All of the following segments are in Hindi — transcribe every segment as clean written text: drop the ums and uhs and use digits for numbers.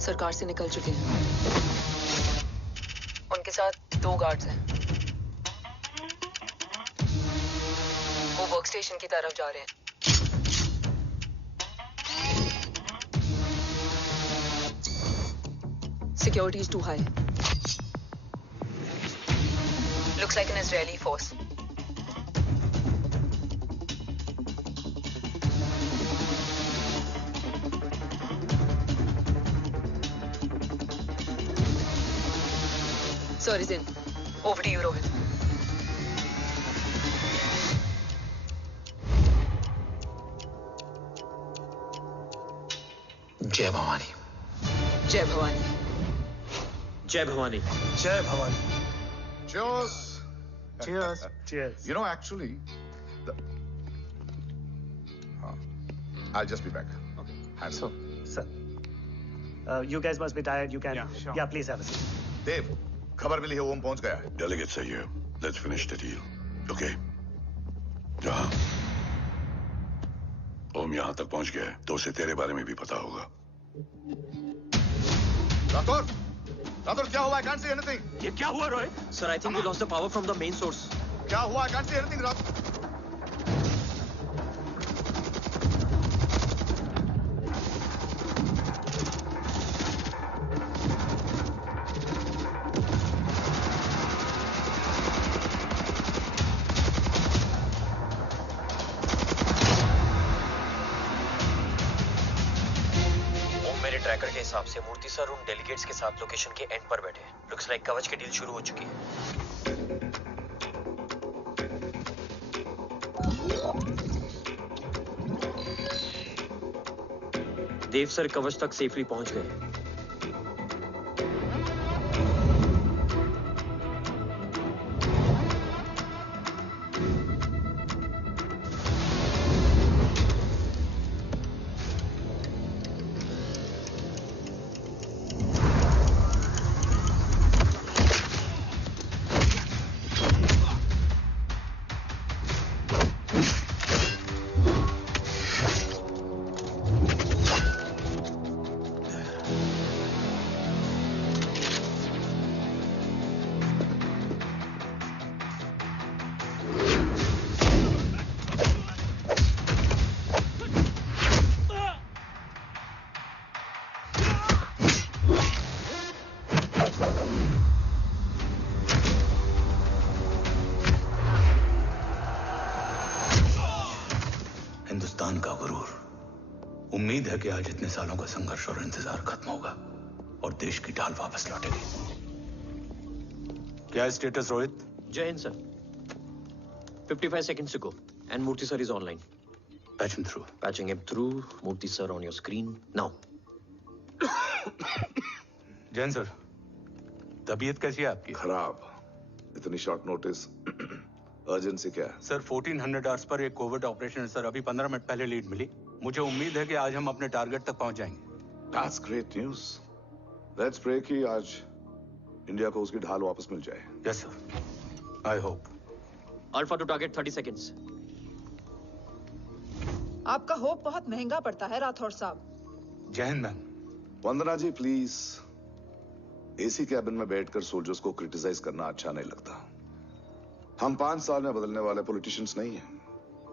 सरकार से निकल चुके हैं। उनके साथ 2 गार्ड्स हैं। वो वर्क स्टेशन की तरफ जा रहे हैं। Security is too high. Looks like an Israeli force. Sir is in. Over to you, Rohit. जय भवानी। जय भवानी। जय भवानी। जय Bhavani. Cheers. Cheers. Cheers. You know, actually, I'll just be back. Okay. Hands So, sir, you guys must be tired. You can. Yeah, sure. Yeah, please have a seat. Dave, खबर मिली है ओम पहुंच गया है। Delegates are here. Let's finish the deal. Okay? जहाँ ओम यहाँ तक पहुंच गया है, तो उसे तेरे बारे में भी पता होगा। राठौर क्या हुआ? I can't see anything. ये क्या हुआ Rohit? Sir, I think we lost the power from the main source. क्या हुआ? I can't see anything, Rathore. Tracker के हिसाब से मूर्ति सर उन डेलीगेट्स के साथ लोकेशन के एंड पर बैठे। लुक्स लाइक कवच की डील शुरू हो चुकी है। देव सर कवच तक सेफली पहुंच गए। उम्मीद है कि आज इतने सालों का संघर्ष और इंतजार खत्म होगा और देश की ढाल वापस लौटेगी। क्या है स्टेटस रोहित? जय Hind sir. 55 seconds to go and Murthy sir is online. Patch him through. Patching him through. Murthy sir on your screen now. Jain sir, तबीयत कैसी है आपकी? खराब। इतनी शॉर्ट नोटिस। अर्जेंसी क्या है? सर 1400 आवर्स पर एक कोविड ऑपरेशन सर अभी 15 मिनट पहले लीड मिली। मुझे उम्मीद है कि आज हम अपने टारगेट तक पहुंच जाएंगे। That's great news. Let's pray कि आज इंडिया को उसकी ढाल वापस मिल जाए। Yes sir. I hope. Alpha to target 30 seconds. आपका होप बहुत महंगा पड़ता है राठौर साहब। जय Hind ma'am. Vandana ji please, AC cabin में बैठकर सोल्जर्स को क्रिटिसाइज करना अच्छा नहीं लगता। हम 5 साल में बदलने वाले पॉलिटिशियंस नहीं हैं,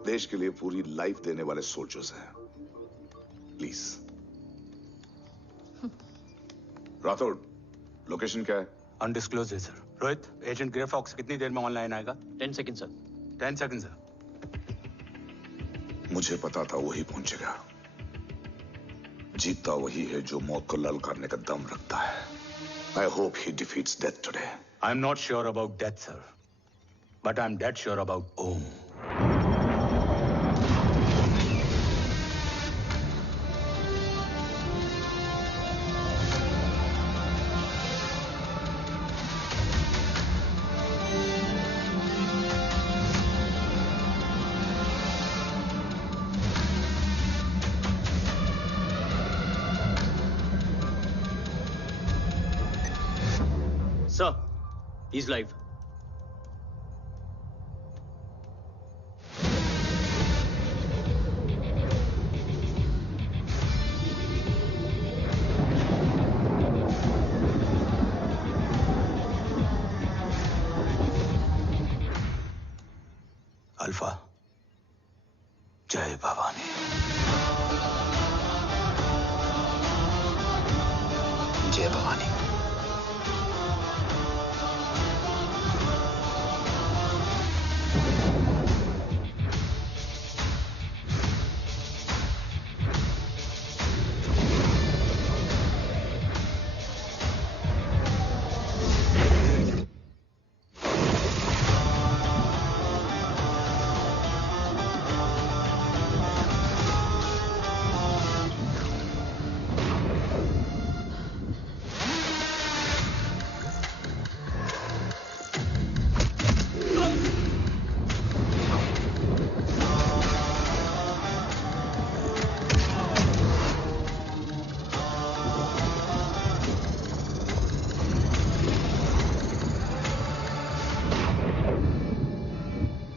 देश के लिए पूरी लाइफ देने वाले सोल्जर्स हैं। प्लीज। राठौड़, लोकेशन क्या है? अनडिस्क्लोज है sir. Rohit, agent grey fox कितनी देर में ऑनलाइन आएगा? 10 seconds सर। 10 seconds sir. मुझे पता था वही पहुंचेगा। जीतता वही है जो मौत को ललकारने का दम रखता है। I hope he defeats death today. I'm not sure about death, sir. But I'm dead sure about Om. Sir, he's live. खलीफा, जय भवानी। जय Bhavani.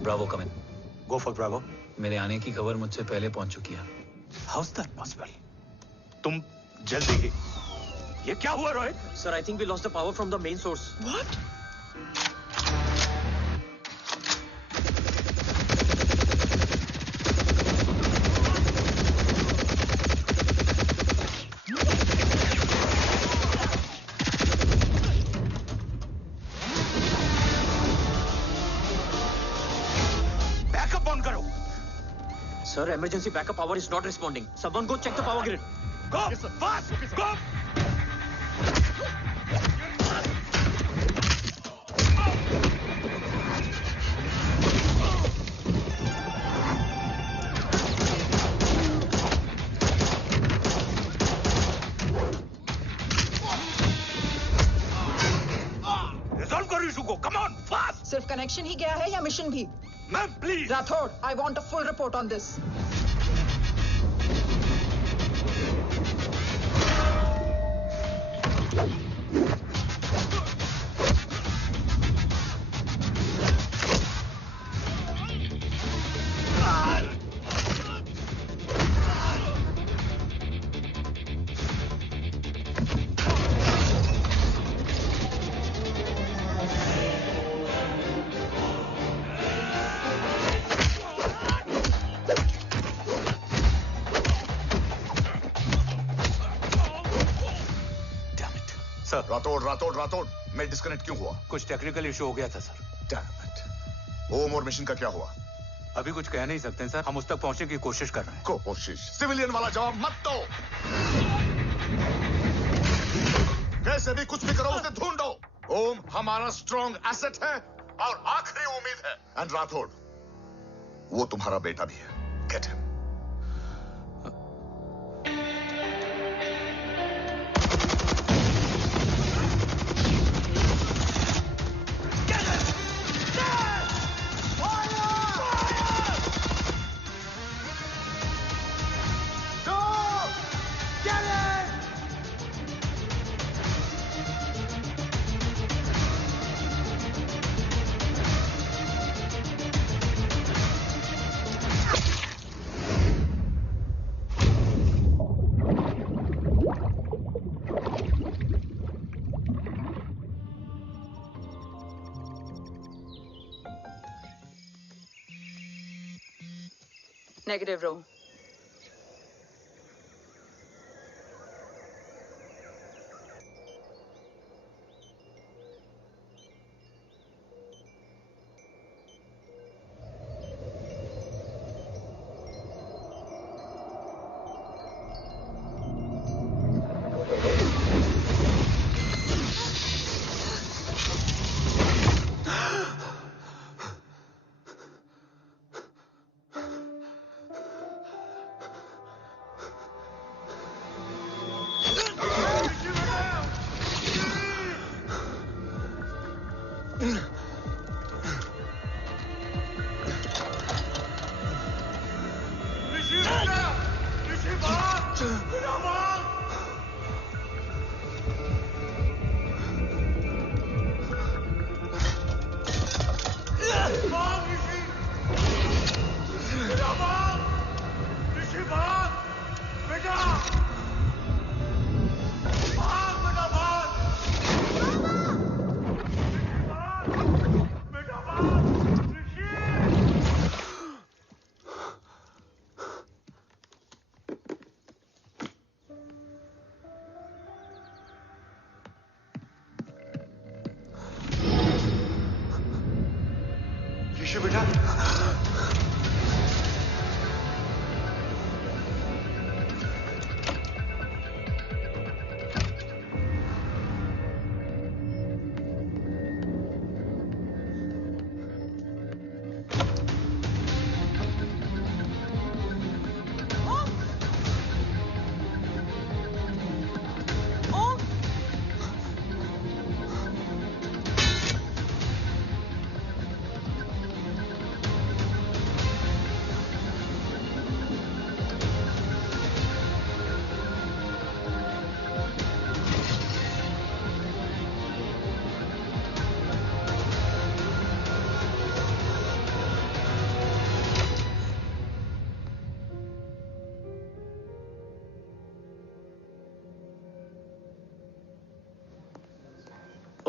Bravo come in. Go for bravo. मेरे आने की खबर मुझसे पहले पहुंच चुकी है। How is that possible? तुम जल्दी ही। ये क्या हुआ रोहित? Sir, I think we lost the power from the main source. What? Backup on करो। Sir, emergency backup power is not responding. Someone go check the power grid. Go! Fast! Go! Resolve करो इशू को। Come on, fast! सिर्फ कनेक्शन ही गया है या मिशन भी? Ma'am, please. Rathore, I want a full report on this. Sir, Rathore मैं डिस्कनेक्ट क्यों हुआ? कुछ टेक्निकल इशू हो गया था सर। Damn it. ओम और मिशन का क्या हुआ? अभी कुछ कह नहीं सकते सर। हम उस तक पहुंचने की कोशिश कर रहे हैं। कोशिश? सिविलियन वाला जवाब मत दो। कैसे भी कुछ भी करो, उसे ढूंढो। ओम हमारा स्ट्रॉन्ग एसेट है और आखिरी उम्मीद है। एंड राठौड़, वो तुम्हारा बेटा भी है। Get him. Negative, Ro. बेटा?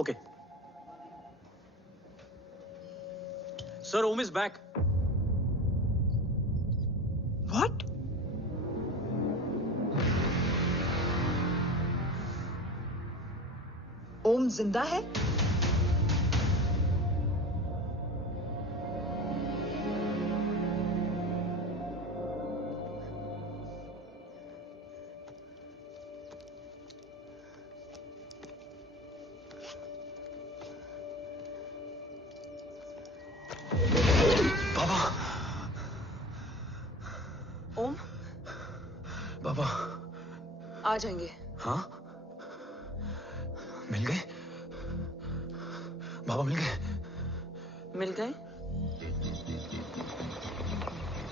Okay. Sir, Om is back. What? ओम जिंदा है? ओम, बाबा आ जाएंगे। हाँ, मिल गए? बाबा मिल गए? मिल गए?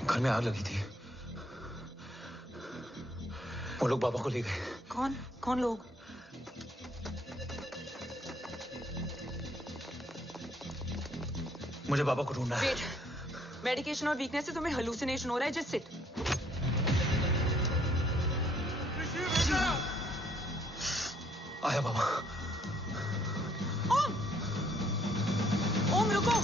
घर में आग लगी थी, वो लोग बाबा को ले गए। कौन? कौन लोग? मुझे बाबा को ढूंढना है। वेट, मेडिकेशन और वीकनेस से तुम्हें हेलुसिनेशन हो रहा है। Just sit. आया बाबा। ओम, ओम रुको।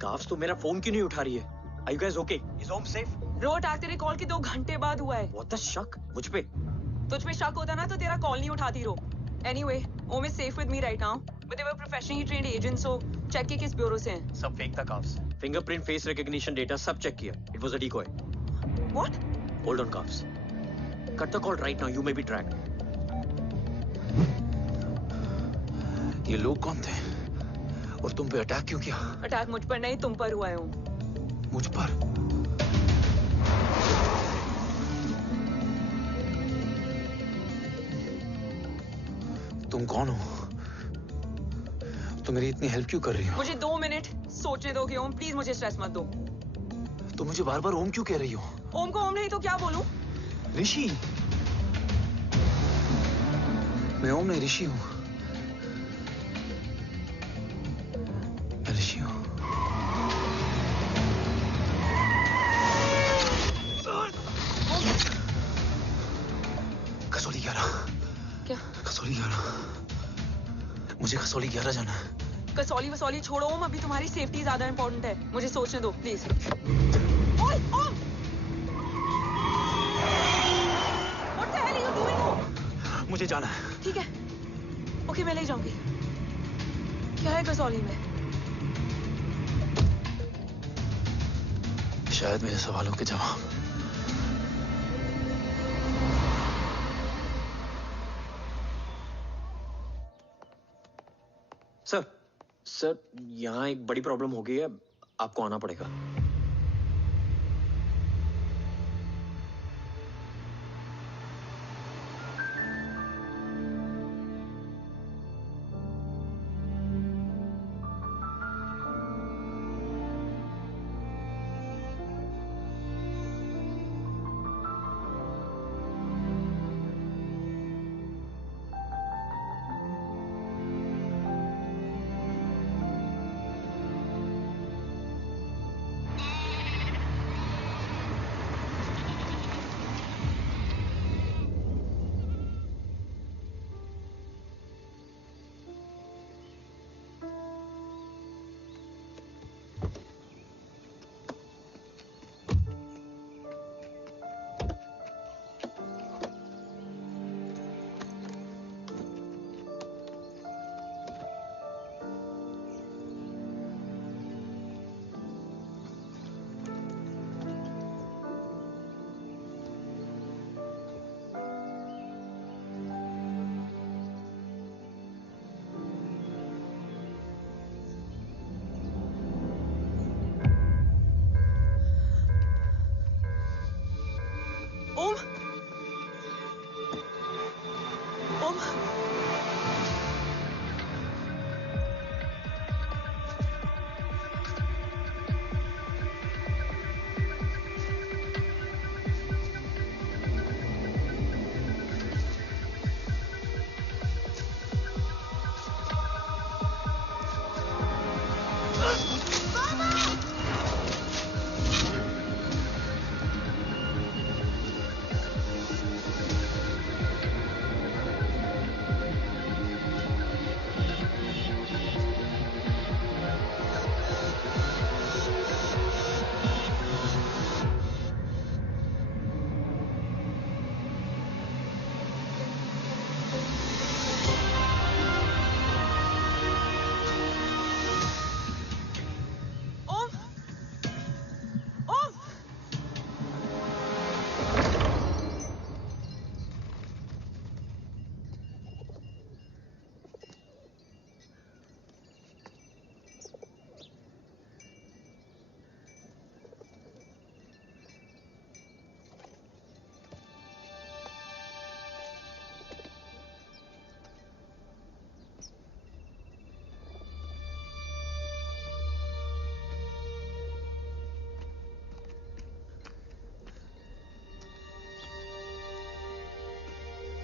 काफ्स तो मेरा फोन क्यों नहीं उठा रही है? Are you guys okay? Is Om safe? रो अटैक तेरे कॉल के 2 घंटे बाद हुआ है। What the शक? मुझ पे? तुझ पे शक होता ना तो तेरा कॉल नहीं उठाती रो। Anyway, Om is safe with me right now. But they were professionally trained agents, so check के किस ब्यूरो से हैं. सब फेक था carbs. Fingerprint, face recognition data सब चेक किया. It was a decoy. What? Hold on carbs. Cut the call right now. You may be tracked. ये लोग कौन थे और तुम पे अटैक क्यों किया? अटैक मुझ पर नहीं, तुम पर हुआ है ओम. मुझ पर? तुम कौन हो? तुम मेरी इतनी हेल्प क्यों कर रही हो? मुझे 2 मिनट सोचने दोगे ओम? प्लीज मुझे स्ट्रेस मत दो. तुम मुझे बार बार ओम क्यों कह रही हो? ओम को ओम नहीं तो क्या बोलूं? ऋषि. मैं ओम नहीं, ऋषि हूं. मैं ऋषि हूं. कसौली 11. क्या? कसौली 11. मुझे कसौली 11 जाना है. कसौली वसौली छोड़ो ओम, अभी तुम्हारी सेफ्टी ज्यादा इंपॉर्टेंट है. मुझे सोचने दो प्लीज. ओए ओम! What the hell are you doing ओम? मुझे जाना है. ठीक है. ओके मैं ले जाऊंगी. क्या है कसौली में? शायद मेरे सवालों के जवाब. सर यहाँ एक बड़ी प्रॉब्लम हो गई है. आपको आना पड़ेगा.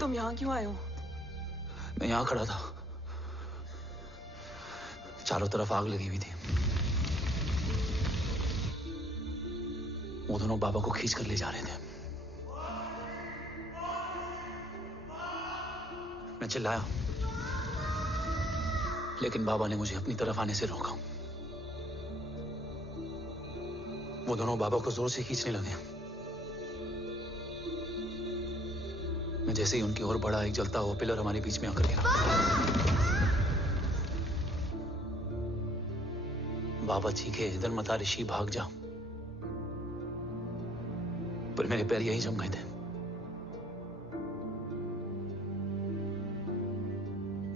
तुम यहाँ क्यों आए हो? मैं यहाँ खड़ा था. चारों तरफ आग लगी हुई थी. वो दोनों बाबा को खींच कर ले जा रहे थे. मैं चिल्लाया, लेकिन बाबा ने मुझे अपनी तरफ आने से रोका. वो दोनों बाबा को जोर से खींचने लगे. मैं जैसे ही उनकी ओर बढ़ा, एक जलता हुआ पिलर हमारे बीच में आकर गिरा। बाबा चीखे, इधर मत आ ऋषि, भाग जा। पर मेरे पैर यही जम गए थे।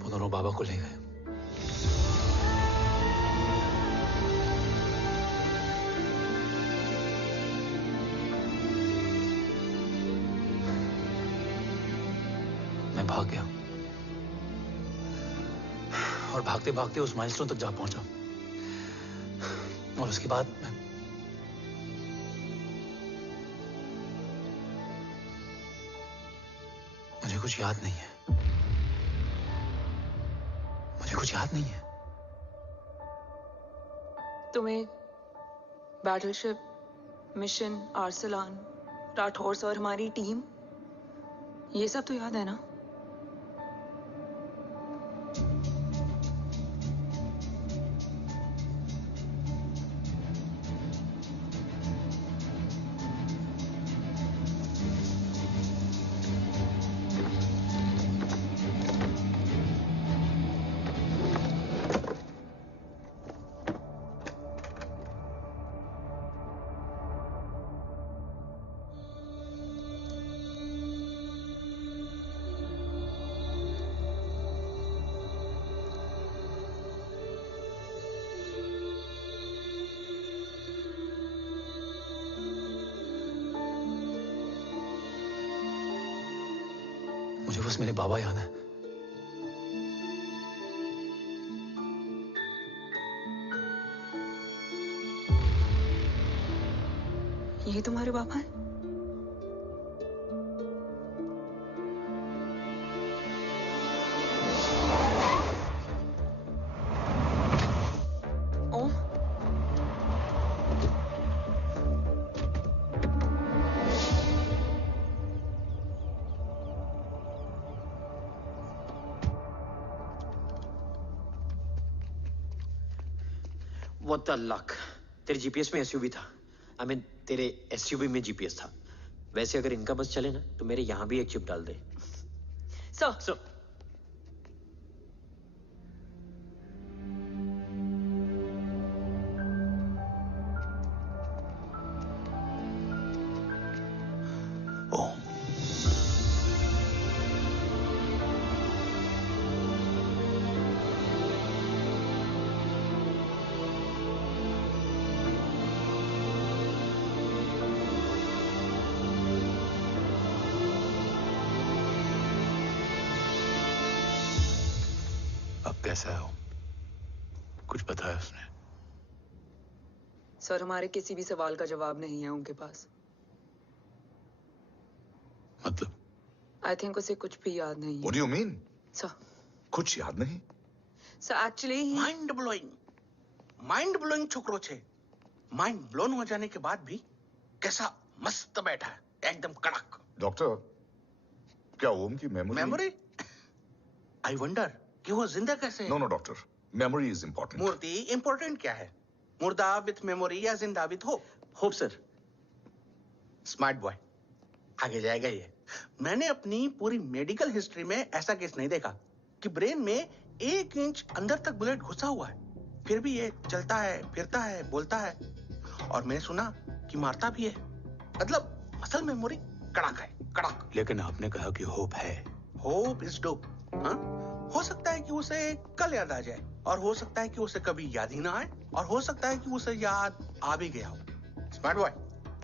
वो दोनों बाबा को ले गए। मैं भाग गया और भागते भागते उस माइलस्टोन तक जा पहुंचा। और उसके बाद मुझे कुछ याद नहीं है। मुझे कुछ याद नहीं है। तुम्हें बैटलशिप, मिशन, आर्सलान, राठौर और हमारी टीम, ये सब तो याद है ना? मुझे बस मेरे बाबा याद है। ये तुम्हारे बाबा हैं? ओम, What the luck? तेरे जीपीएस में एसयूवी था। I mean, तेरे एसयूवी में जीपीएस था। वैसे अगर इनका बस चले ना तो मेरे यहाँ भी एक चिप डाल दे। सर। कैसा है वो? कुछ बताया उसने? सर, हमारे किसी भी सवाल का जवाब नहीं है उनके पास। मतलब? आई थिंक उसे कुछ भी याद नहीं है। What do you mean? Sir, कुछ याद नहीं? सर एक्चुअली माइंड ब्लोइंग छोकरो छे। माइंड ब्लोन हो जाने के बाद भी कैसा मस्त बैठा है, एकदम कड़क। डॉक्टर, क्या ओम की मेमोरी? आई वंडर कि वो जिंदा कैसे है? No doctor, memory is important. Murthy important क्या है? मुर्दा विथ मेमोरी या जिंदा with hope? Hope sir. Smart boy, आगे जाएगा ये। मैंने अपनी पूरी मेडिकल हिस्ट्री में ऐसा केस नहीं देखा कि ब्रेन में 1 इंच अंदर तक बुलेट घुसा हुआ है, फिर भी ये चलता है, फिरता है, बोलता है, और मैंने सुना कि मारता भी है। मतलब असल मेमोरी कड़क है, कड़क। लेकिन आपने कहा कि होप है। Hope is dope. हाँ, हो सकता है कि उसे कल याद आ जाए, और हो सकता है कि उसे कभी याद ही ना आए, और हो सकता है कि उसे याद आ भी गया हो। Smart boy,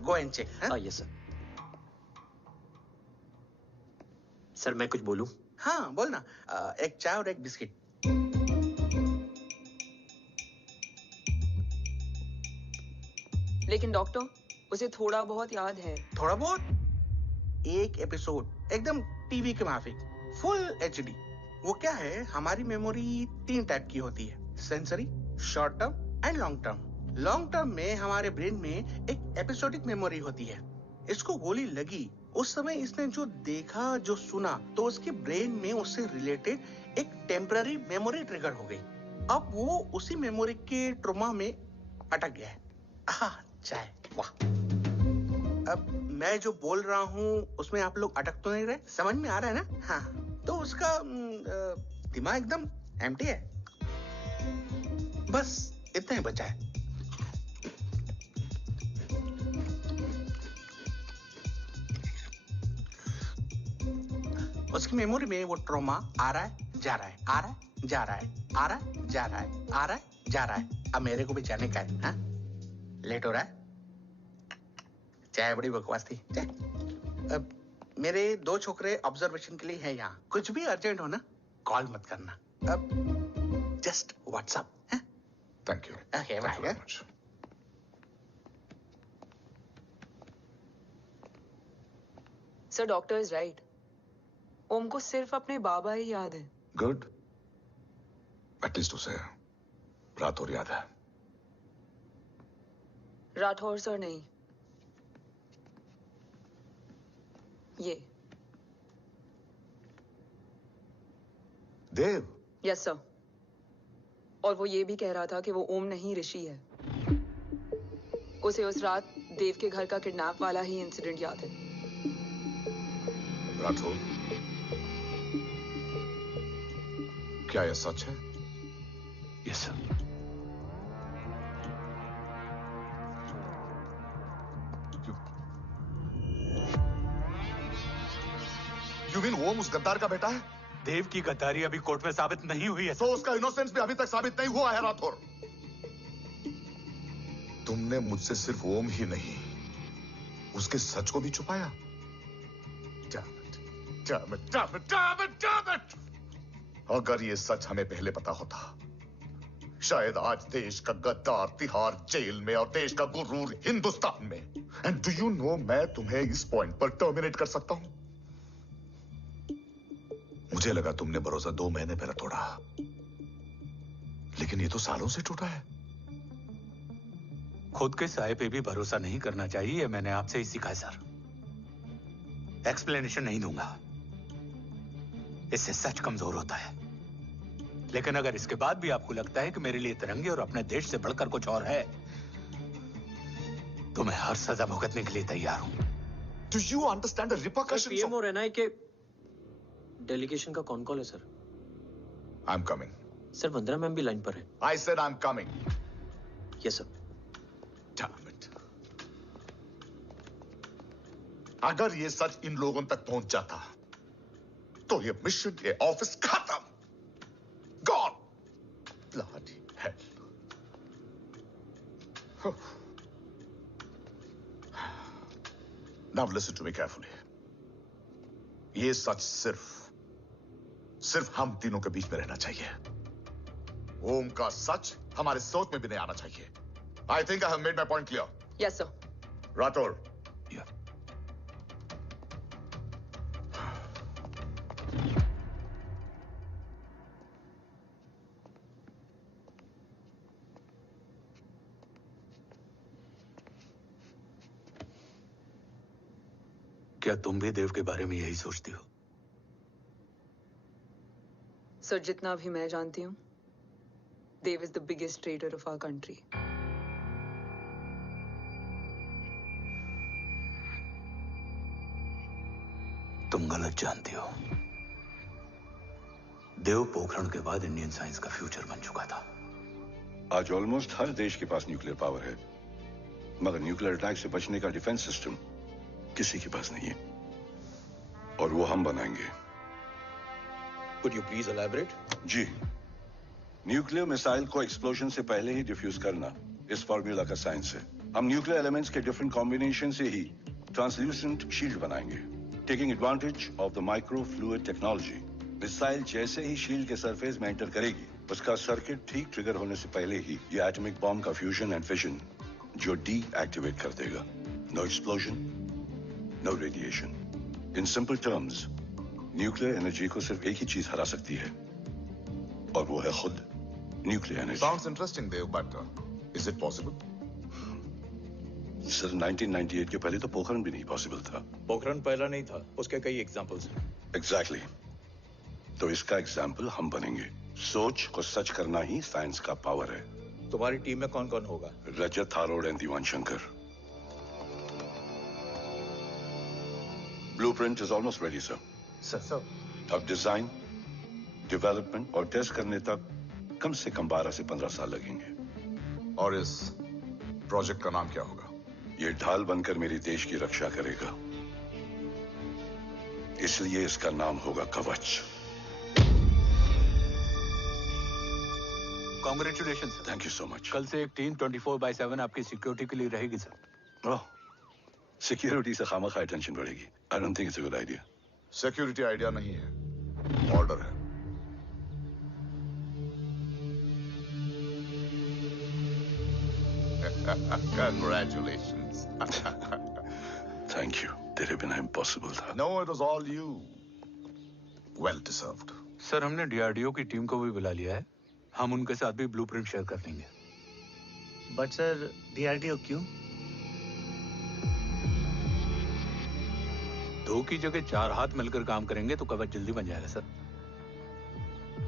go and check. Yes sir. Sir मैं कुछ बोलूं? हाँ बोलना। एक चाय और एक बिस्किट। लेकिन डॉक्टर, उसे थोड़ा बहुत याद है। थोड़ा बहुत? एक एपिसोड एकदम टीवी के माफिक, फुल एचडी। वो क्या है, हमारी मेमोरी 3 टाइप की होती है, sensory, short term and long term. Long term में हमारे ब्रेन में एक एपिसोडिक मेमोरी होती है। इसको गोली लगी उस समय इसने जो देखा, जो सुना, तो उसके ब्रेन में उससे रिलेटेड एक टेम्पररी मेमोरी ट्रिगर हो गई। अब वो उसी मेमोरी के ट्रॉमा में अटक गया है। चाय, वाह। अब मैं जो बोल रहा हूँ उसमें आप लोग अटक तो नहीं रहे? समझ में आ रहा है ना? हाँ, तो उसका दिमाग एकदम एम्प्टी है। बस इतना ही बचा है। उसकी मेमोरी में वो ट्रॉमा आ रहा है, जा रहा है, आ रहा है, जा रहा है, आ रहा है, जा रहा है, आ रहा है, जा रहा है। अब मेरे को भी जाने का है। हाँ, लेट हो रहा है। चाय बड़ी बकवास थी। अब मेरे 2 छोकरे ऑब्जर्वेशन के लिए हैं यहाँ। कुछ भी अर्जेंट हो ना, कॉल मत करना। अब just WhatsApp. Thank you. Okay, bye. Sir, doctor is right. Om को सिर्फ अपने बाबा ही याद है। गुड। एटलीस्ट उसे राठौर याद है। राठौर सर नहीं, ये देव। Yes sir. और वो ये भी कह रहा था कि वो ओम नहीं, ऋषि है। उसे उस रात देव के घर का किडनैप वाला ही इंसिडेंट याद है। राठौर, क्या यह सच है? Yes sir. यू मीन ओम उस गद्दार का बेटा है? देव की गद्दारी अभी कोर्ट में साबित नहीं हुई है। तो उसका इनोसेंस भी अभी तक साबित नहीं हुआ है राठौर। तुमने मुझसे सिर्फ ओम ही नहीं, उसके सच को भी छुपाया। Damn it! अगर ये सच हमें पहले पता होता, शायद आज देश का गद्दार तिहाड़ जेल में और देश का गुरूर हिंदुस्तान में। एंड डू यू नो, मैं तुम्हें इस पॉइंट पर टर्मिनेट कर सकता हूं। मुझे लगा तुमने भरोसा 2 महीने पहले तोड़ा, लेकिन ये तो सालों से टूटा है। खुद के साए पे भी भरोसा नहीं करना चाहिए, मैंने आपसे ही सीखा है सर। एक्सप्लेनेशन नहीं दूंगा, इससे सच कमजोर होता है। लेकिन अगर इसके बाद भी आपको लगता है कि मेरे लिए तिरंगे और अपने देश से बढ़कर कुछ और है, तो मैं हर सजा भुगतने के लिए तैयार हूं। Do you understand the repercussions? PM और एनआई के डेलीगेशन का कौन कॉल है sir? I'm coming. Sir, Vandana ma'am भी लाइन पर है। I said I'm coming. Yes sir. Damn it. अगर ये सच इन लोगों तक पहुंच जाता, तो ये मिशन, ये ऑफिस खत्म। Gone. Bloody hell. Now listen to me carefully. ये सच सिर्फ हम तीनों के बीच में रहना चाहिए। ओम का सच हमारे सोच में भी नहीं आना चाहिए। I think I have made my point clear. Yes sir. Rathore. Yeah. क्या तुम भी देव के बारे में यही सोचती हो? सर, जितना भी मैं जानती हूँ, Dev is the biggest traitor of our country. तुम गलत जानती हो। देव पोखरण के बाद इंडियन साइंस का फ्यूचर बन चुका था। आज ऑलमोस्ट हर देश के पास न्यूक्लियर पावर है, मगर न्यूक्लियर अटैक से बचने का डिफेंस सिस्टम किसी के पास नहीं है, और वो हम बनाएंगे। Could you please elaborate? जी, न्यूक्लियर मिसाइल को एक्सप्लोजन से पहले ही डिफ्यूज करना इस फॉर्मूला का साइंस है। हम न्यूक्लियर एलिमेंट्स के डिफरेंट कॉम्बिनेशन से ही ट्रांसल्यूसेंट शील्ड बनाएंगे, taking advantage of the micro fluid technology. Missile जैसे ही शील्ड के सरफेस में एंटर करेगी, उसका सर्किट ठीक ट्रिगर होने से पहले ही ये एटॉमिक बॉम्ब का फ्यूजन एंड फिशन जो डीएक्टिवेट कर देगा। No explosion, no radiation. In simple terms, nuclear energy को सिर्फ एक ही चीज हरा सकती है, और वो है खुद nuclear energy. Sounds interesting, Dev, but is it possible? Sir, 1998 के पहले तो पोखरण भी नहीं पॉसिबल था। पोखरण पहला नहीं था, उसके कई एग्जांपल्स हैं। एग्जैक्टली। तो इसका एग्जाम्पल हम बनेंगे। सोच को सच करना ही साइंस का पावर है। तुम्हारी टीम में कौन कौन होगा? रजत, थारोड and Diwan Shankar. Blueprint is almost ready sir. Sir अब डिजाइन, डेवलपमेंट और टेस्ट करने तक कम से कम 12 से 15 साल लगेंगे। और इस प्रोजेक्ट का नाम क्या होगा? ये ढाल बनकर मेरे देश की रक्षा करेगा, इसलिए इसका नाम होगा कवच। Congratulation sir. Thank you so much. कल से एक टीम 24/7 आपकी सिक्योरिटी के लिए रहेगी सर। ओह, सिक्योरिटी से खामखा टेंशन बढ़ेगी। I don't think it's a good idea. Security idea नहीं है, ऑर्डर है। Congratulations. थैंक यू, तेरे बिना इम्पॉसिबल था। No, it was all you. Well deserved. Sir हमने डीआरडीओ की टीम को भी बुला लिया है, हम उनके साथ भी ब्लूप्रिंट शेयर कर लेंगे। बट सर डीआरडीओ क्यों? 2 की जगह 4 हाथ मिलकर काम करेंगे तो कवच जल्दी बन जाएगा सर।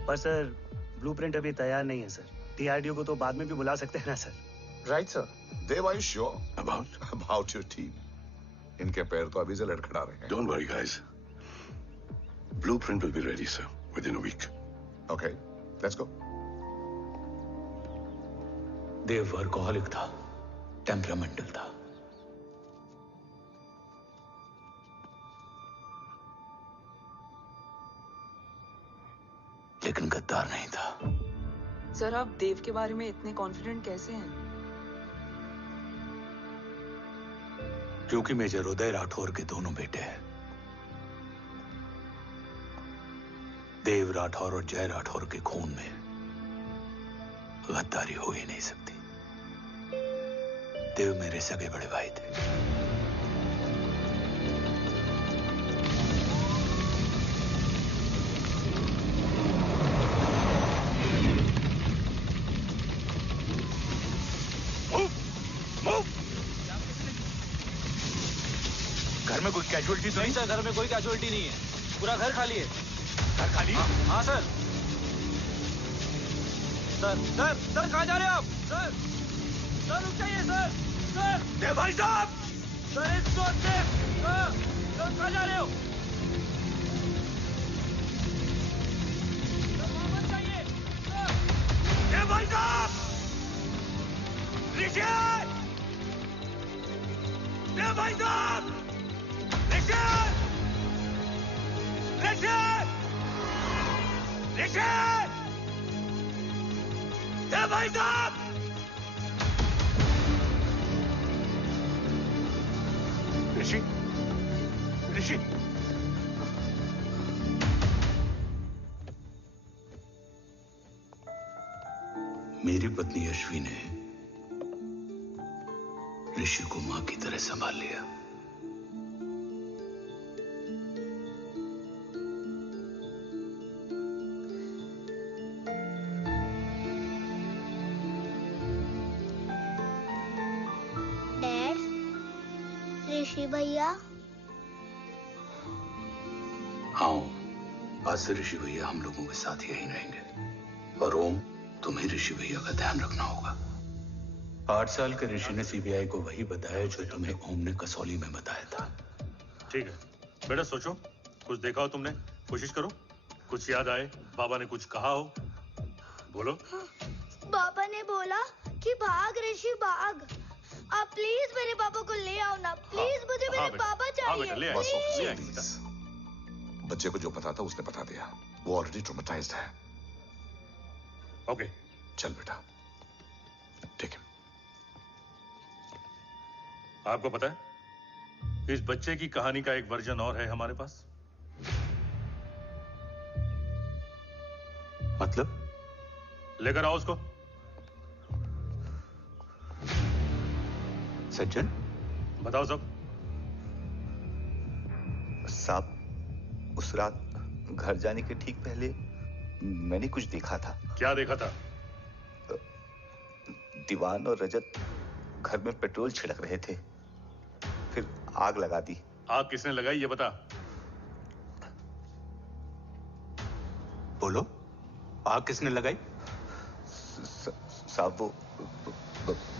पर सर ब्लूप्रिंट अभी तैयार नहीं है सर। डीआरडीओ को तो बाद में भी बुला सकते हैं ना sir. Right sir. Dev, are you sure about your team? इनके पैर तो अभी से लड़खड़ा रहे हैं। Don't worry guys. Blueprint will be ready sir within a week. Okay, let's go. Dev workaholic था, टेम्परामेंटल था। लेकिन गद्दार नहीं था। सर आप देव के बारे में इतने कॉन्फिडेंट कैसे हैं? क्योंकि मेजर उदय राठौर के दोनों बेटे हैं। देव राठौर और जय राठौर के खून में गद्दारी हो ही नहीं सकती। देव मेरे सगे बड़े भाई थे। घर में कोई कैजुअलिटी तो नहीं? सर घर में कोई कैजुअलिटी नहीं है, पूरा घर खाली है। घर खाली? हाँ सर। सर सर सर कहाँ जा रहे हैं आप? सर सर रुक जाइए सर। सर देव भाई साहब! सर इस रोड से सर कहाँ जा रहे हो? सर वहाँ मत जाइए सर। देव भाई साहब! ऋषि! देव भाई साहब! ऋषि! ऋषि! ऋषि! देव भाई साहब! ऋषि! ऋषि! मेरी पत्नी अश्वी ने ऋषि को मां की तरह संभाल लिया। डैड, ऋषि भैया। हाँ, आज से ऋषि भैया हम लोगों के साथ यहीं रहेंगे। और ओम, तुम्हें ऋषि भैया का ध्यान रखना होगा। 8 साल के ऋषि ने सीबीआई को वही बताया जो तुम्हें ओम ने कसौली में बताया था। ठीक है बेटा, सोचो, कुछ देखा हो तुमने, कोशिश करो, कुछ याद आए, बाबा ने कुछ कहा हो, बोलो। पापा ने बोला कि भाग ऋषि भाग। आप प्लीज मेरे पापा को ले आओ ना, प्लीज। मुझे मेरे पापा चाहिए। ले बस आए, प्लीज। बच्चे को जो पता था उसने बता दिया, वो ऑलरेडी ट्रॉमेटाइज्ड है। ओके चल बेटा, ठीक है। आपको पता है इस बच्चे की कहानी का एक वर्जन और है हमारे पास। मतलब? लेकर आओ उसको। सज्जन, बताओ सब। साहब, उस रात घर जाने के ठीक पहले मैंने कुछ देखा था। क्या देखा था? दीवान और रजत घर में पेट्रोल छिड़क रहे थे, फिर आग लगा दी। आग किसने लगाई ये बता। बोलो, आग किसने लगाई? साहब, वो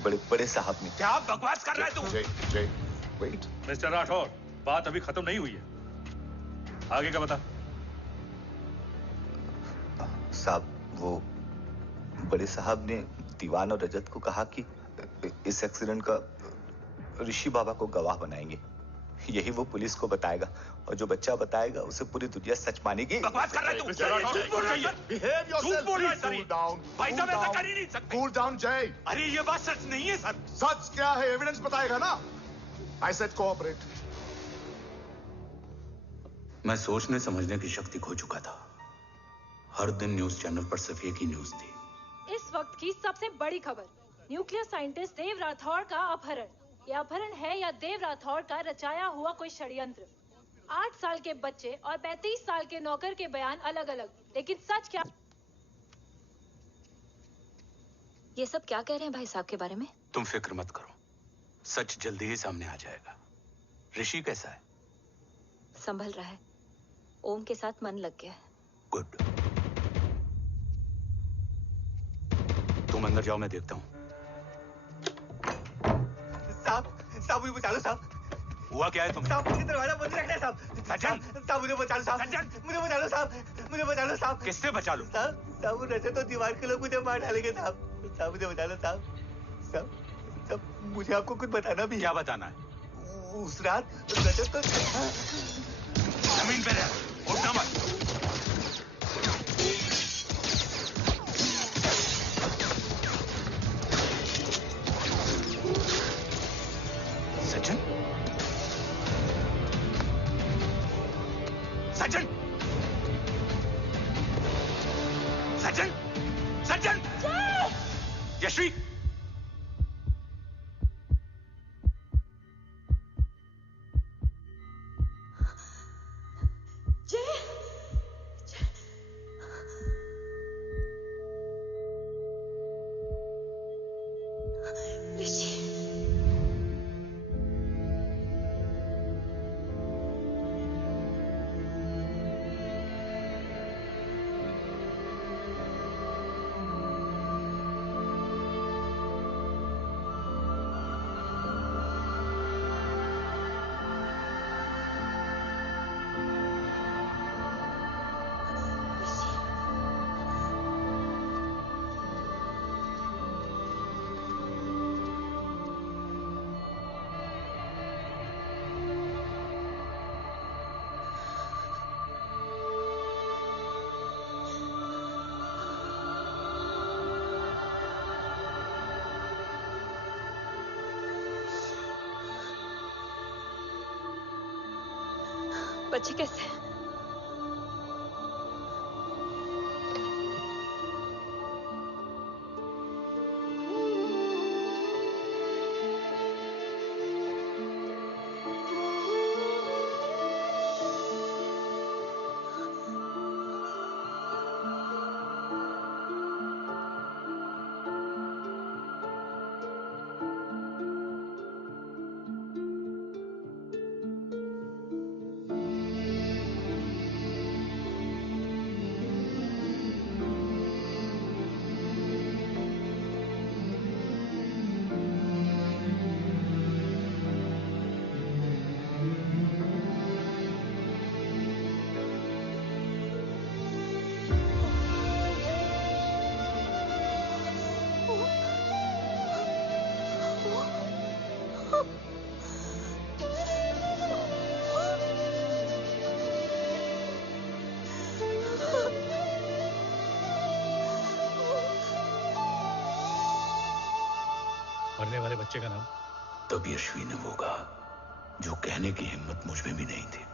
बड़े बड़े साहब ने। क्या बकवास कर रहा है तू? जय जय, वेट। मिस्टर राठौर, बात अभी खत्म नहीं हुई है। आगे का बता। साहब, वो बड़े साहब ने दीवान और रजत को कहा कि इस एक्सीडेंट का ऋषि बाबा को गवाह बनाएंगे। यही वो पुलिस को बताएगा और जो बच्चा बताएगा उसे पूरी दुनिया सच मानेगी। बकवास कर रहा है तू। झूठ बोल रही है। झूठ बोल रहा है सर। भाई साहब ऐसा कर ही नहीं सकते। कूल डाउन जय। अरे ये बात सच नहीं है सर। सच क्या है? एविडेंस बताएगा ना। I said cooperate. मैं सोचने समझने की शक्ति खो चुका था। हर दिन न्यूज चैनल पर सिर्फ एक ही न्यूज थी। इस वक्त की सबसे बड़ी खबर, न्यूक्लियर साइंटिस्ट देव राठौड़ का अपहरण। यह अपहरण है या देव राठौड़ का रचाया हुआ कोई षड्यंत्र। 8 साल के बच्चे और 35 साल के नौकर के बयान अलग अलग, लेकिन सच क्या? ये सब क्या कह रहे हैं भाई साहब के बारे में? तुम फिक्र मत करो, सच जल्दी ही सामने आ जाएगा। ऋषि कैसा है? संभल रहा है। ओम के साथ मन लग गया है। गुड। तुम अंदर जाओ, मैं देखता हूँ। साहब मुझे बचा लो साहब। हुआ क्या है तुम्हें? साहब मुझे दरवाजा बंद रखना है साहब। सज्जन, साहब मुझे बचा लो साहब। मुझे बचा लो साहब। मुझे बचा लो साहब। किससे बचा लो? साहब वो रजत तो दीवार के लोग मुझे मार डालेंगे साहब। साहब मुझे बचा लो साहब। साहब मुझे आपको कुछ बताना भी है। क्या बताना है? उस रात रजत तो जमीन पे रह, उठना मत। सज्जन, सज्जन, सज्जन, सज्जन, यश्वी, बच्चे कैसे हैं? मरने वाले बच्चे का नाम? तब यश्वी ने वो कहा जो कहने की हिम्मत मुझ में भी नहीं थी।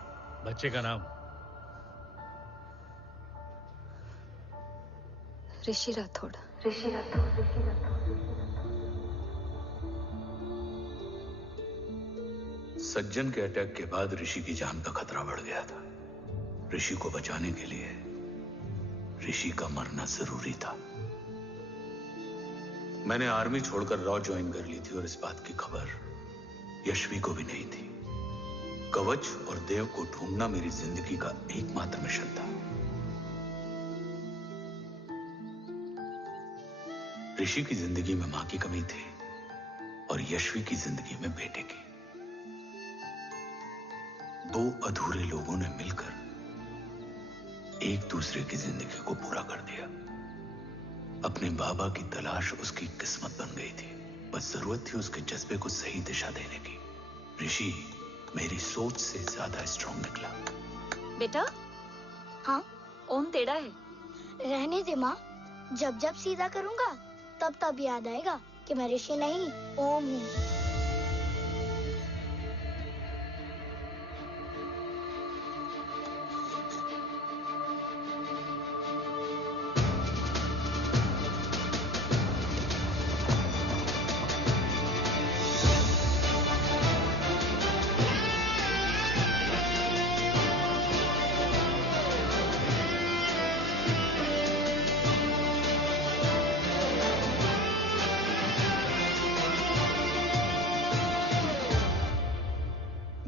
बच्चे का नाम? ऋषि राठौड़। सज्जन के अटैक के बाद ऋषि की जान का खतरा बढ़ गया था। ऋषि को बचाने के लिए ऋषि का मरना जरूरी था। मैंने आर्मी छोड़कर रॉ ज्वाइन कर ली थी और इस बात की खबर यश्वी को भी नहीं थी। कवच और देव को ढूंढना मेरी जिंदगी का एकमात्र मिशन था। ऋषि की जिंदगी में मां की कमी थी और यश्वी की जिंदगी में बेटे की। दो अधूरे लोगों ने मिलकर एक दूसरे की जिंदगी को पूरा कर दिया। अपने बाबा की तलाश उसकी किस्मत बन गई थी, बस जरूरत थी उसके जज्बे को सही दिशा देने की। ऋषि मेरी सोच से ज्यादा स्ट्रांग निकला। बेटा, हाँ ओम टेढ़ा है। रहने दे माँ, जब जब सीधा करूँगा तब तब याद आएगा कि मैं ऋषि नहीं ओम हूँ।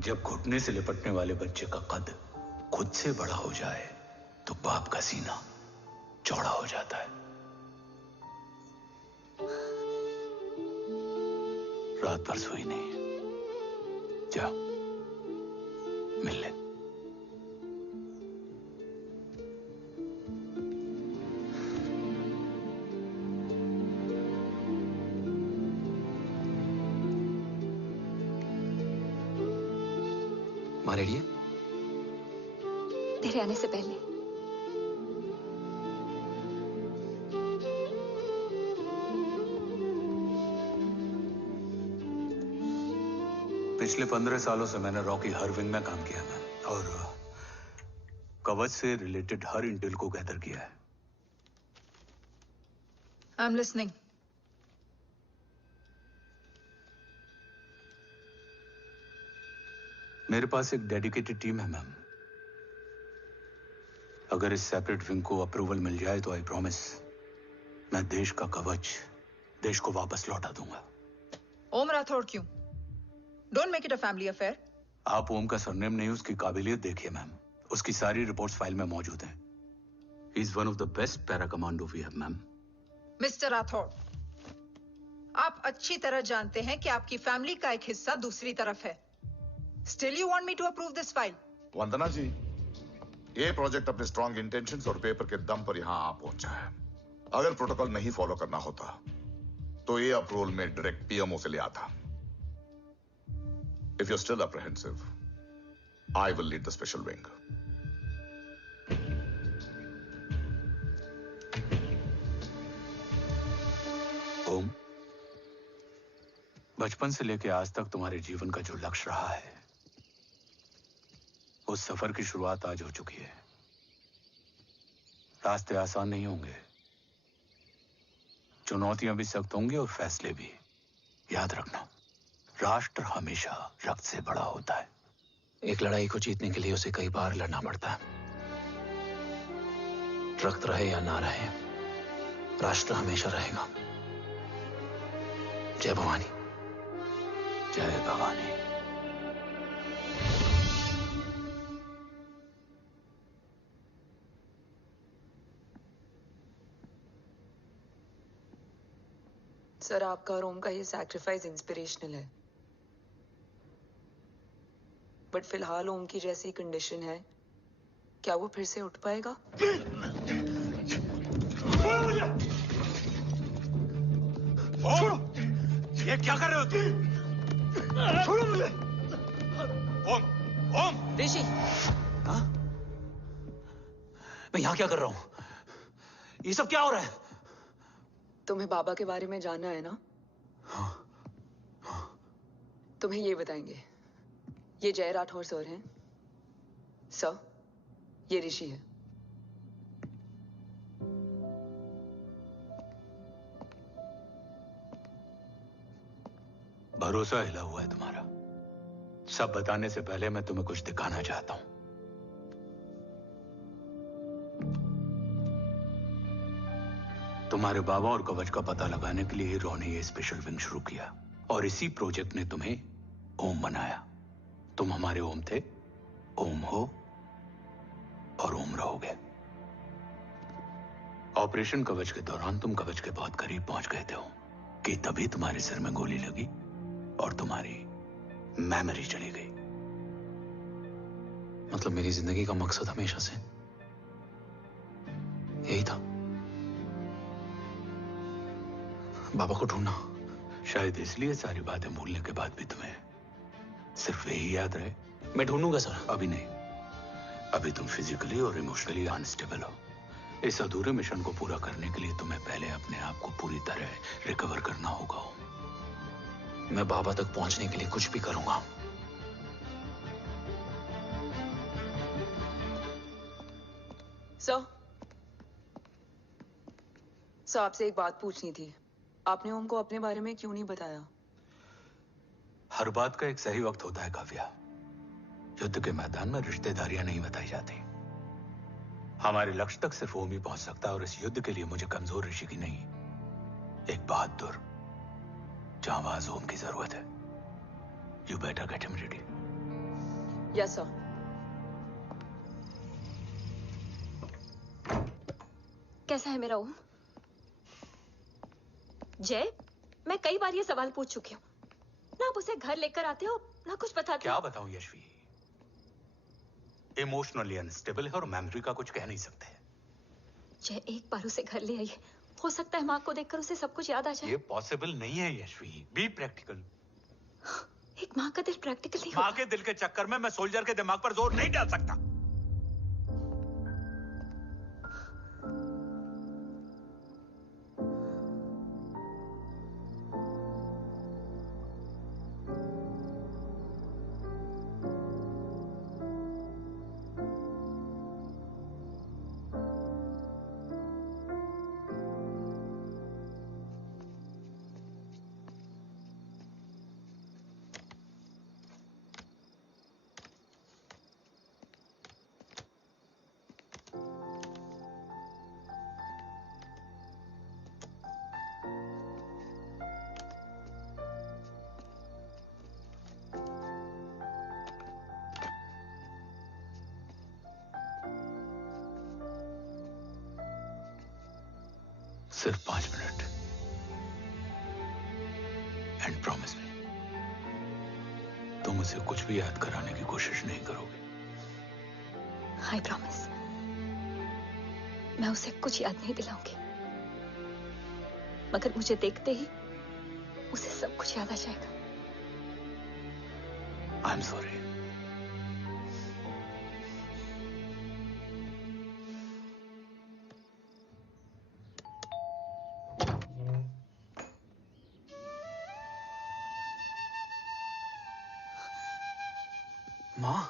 जब घुटने से लिपटने वाले बच्चे का कद खुद से बड़ा हो जाए तो बाप का सीना चौड़ा हो जाता है। रात भर सोई नहीं, जा मिल ले। माँ रेडी है? तेरे आने से पहले। पिछले 15 सालों से मैंने रॉकी हर विंग में काम किया था और कवच से रिलेटेड हर इंटेल को गैदर किया है। I am listening. मेरे पास एक डेडिकेटेड टीम है मैम। अगर इस सेपरेट विंग को अप्रूवल मिल जाए तो आई प्रॉमिस मैं देश का कवच देश को वापस लौटा दूंगा। ओम राठौड़ क्यों? Don't make it a family affair. आप ओम का सरनेम नहीं, उसकी काबिलियत देखिए मैम। उसकी सारी रिपोर्ट्स फाइल में मौजूद हैं। He is one of the best para commando we have ma'am. Mister Rathore, आप अच्छी तरह जानते हैं कि आपकी फैमिली का एक हिस्सा दूसरी तरफ है। Still you want me to approve this file? वंदना जी, ये प्रोजेक्ट अपने स्ट्रॉन्ग इंटेंशंस और पेपर के दम पर यहां आ पहुंचा है। अगर प्रोटोकॉल नहीं फॉलो करना होता तो ये अप्रूवल में डायरेक्ट पीएमओ से ले आता। If you're still apprehensive, I will lead the special wing. ओम, बचपन से लेकर आज तक तुम्हारे जीवन का जो लक्ष्य रहा है, उस सफर की शुरुआत आज हो चुकी है। रास्ते आसान नहीं होंगे, चुनौतियां भी सख्त होंगी और फैसले भी। याद रखना, राष्ट्र हमेशा रक्त से बड़ा होता है। एक लड़ाई को जीतने के लिए उसे कई बार लड़ना पड़ता है। रक्त रहे या ना रहे, राष्ट्र हमेशा रहेगा। जय भवानी। जय भवानी। सर, आपका और ओम का ये सैक्रिफाइस इंस्पिरेशनल है, बट फिलहाल ओम की जैसी कंडीशन है, क्या वो फिर से उठ पाएगा? छोड़ो! ये क्या कर रहे हो तुम? छोड़ो मुझे! ओम! ओम! ऋषि! हाँ? मैं यहाँ क्या कर रहा हूँ? ये सब क्या हो रहा है? तुम्हें बाबा के बारे में जानना है ना? तुम्हें ये बताएंगे। ये जय राठौर सर हैं। सर, ये ऋषि है। भरोसा हिला हुआ है तुम्हारा। सब बताने से पहले मैं तुम्हें कुछ दिखाना चाहता हूं। तुम्हारे बाबा और कवच का पता लगाने के लिए हीरो ने ये स्पेशल विंग शुरू किया और इसी प्रोजेक्ट ने तुम्हें ओम बनाया। तुम हमारे ओम थे, ओम हो और ओम रहोगे। ऑपरेशन कवच के दौरान तुम कवच के बहुत करीब पहुंच गए थे कि तभी तुम्हारे सिर में गोली लगी और तुम्हारी मेमोरी चली गई। मतलब मेरी जिंदगी का मकसद हमेशा से यही था। बाबा को ढूंढना। शायद इसलिए सारी बातें भूलने के बाद भी तुम्हें सिर्फ यही याद रहे। मैं ढूंढूंगा सर। अभी नहीं। अभी तुम फिजिकली और इमोशनली अनस्टेबल हो। इस अधूरे मिशन को पूरा करने के लिए तुम्हें पहले अपने आप को पूरी तरह रिकवर करना होगा। मैं बाबा तक पहुंचने के लिए कुछ भी करूंगा। सर आपसे एक बात पूछनी थी। आपने ओम को अपने बारे में क्यों नहीं बताया? हर बात का एक सही वक्त होता है काव्या। युद्ध के मैदान में रिश्तेदारियां नहीं बताई जाती। हमारे लक्ष्य तक सिर्फ ओम ही पहुंच सकता है और इस युद्ध के लिए मुझे कमजोर ऋषि की नहीं, एक बहादुर जांबाज ओम की जरूरत है। You better get him ready. Yes sir. कैसा है मेरा ओम? जय, मैं कई बार ये सवाल पूछ चुकी हूँ। ना आप उसे घर लेकर आते हो, ना कुछ बताते क्या हो। बताऊं यशवी? इमोशनली अनस्टेबल है और मेमोरी का कुछ कह नहीं सकते। जय, एक बार उसे घर ले आइए। हो सकता है माँ को देखकर उसे सब कुछ याद आ जाए। ये पॉसिबल नहीं है यशवी। Be practical. एक माँ का दिल प्रैक्टिकल नहीं माँ के दिल के चक्कर में मैं सोल्जर के दिमाग पर जोर नहीं डाल सकता। सिर्फ 5 मिनट। एंड प्रॉमिस मी, तुम उसे कुछ भी याद कराने की कोशिश नहीं करोगे। I promise. मैं उसे कुछ याद नहीं दिलाऊंगी, मगर मुझे देखते ही उसे सब कुछ याद आ जाएगा। I am sorry. माँ,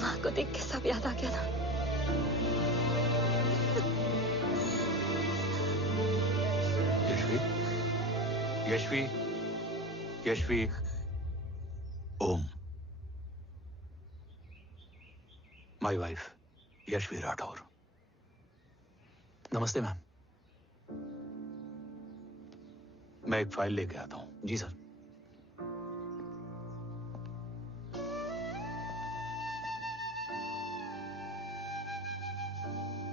माँ को देख के सब याद आ गया ना। Yashvi, Yashvi, Om, my wife Yashvi Rathore. नमस्ते मैम। मैं एक फाइल लेके आता हूं। जी सर।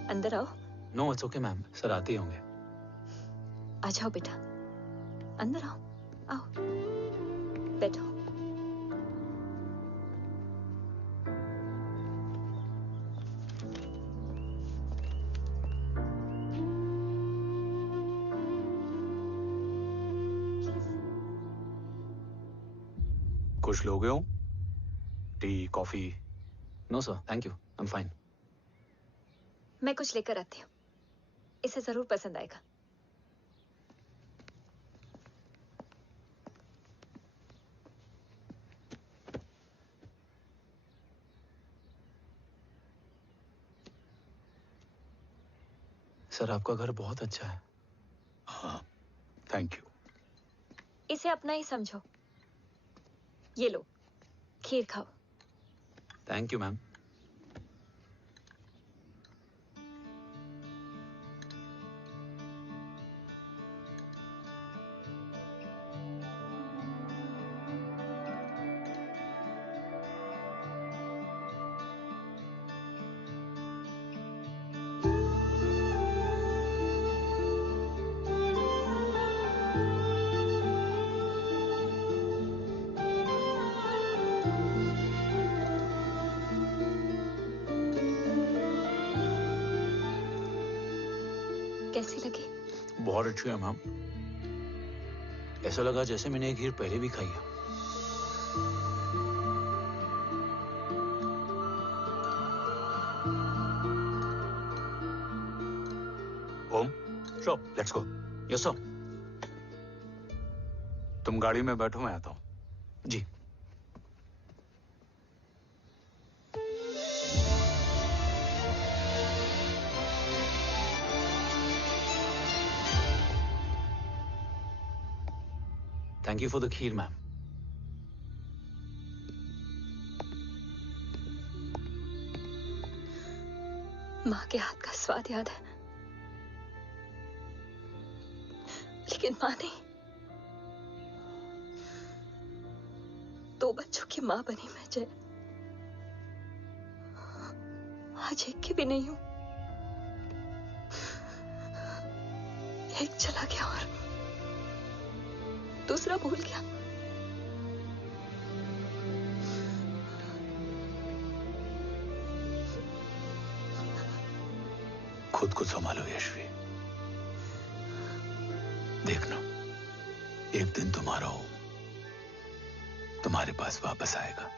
अंदर आओ। No it's okay ma'am, sir आते ही होंगे। आ जाओ बेटा, अंदर आओ। आओ, बैठो। कुछ लोगे हो? Tea, coffee? No sir, thank you, I am fine. मैं कुछ लेकर आती हूँ, इसे जरूर पसंद आएगा। सर आपका घर बहुत अच्छा है। हाँ, थैंक यू। इसे अपना ही समझो। ये लो, खीर खाओ। Thank you ma'am. बहुत अच्छी है मैम। ऐसा लगा जैसे मैंने एक खीर पहले भी खाई है। Om, sure, let's go. Yes sir. तुम गाड़ी में बैठो, मैं आता हूं। जी। Thank you for the kheer, ma'am. माँ के हाथ का स्वाद याद है, लेकिन माँ नहीं। 2 बच्चों की माँ बनी मैं जय। आज एक की भी नहीं हूं। एक चला गया और दूसरा भूल गया। खुद को संभालो यशवी। देखना, एक दिन तुम्हारा हो तुम्हारे पास वापस आएगा।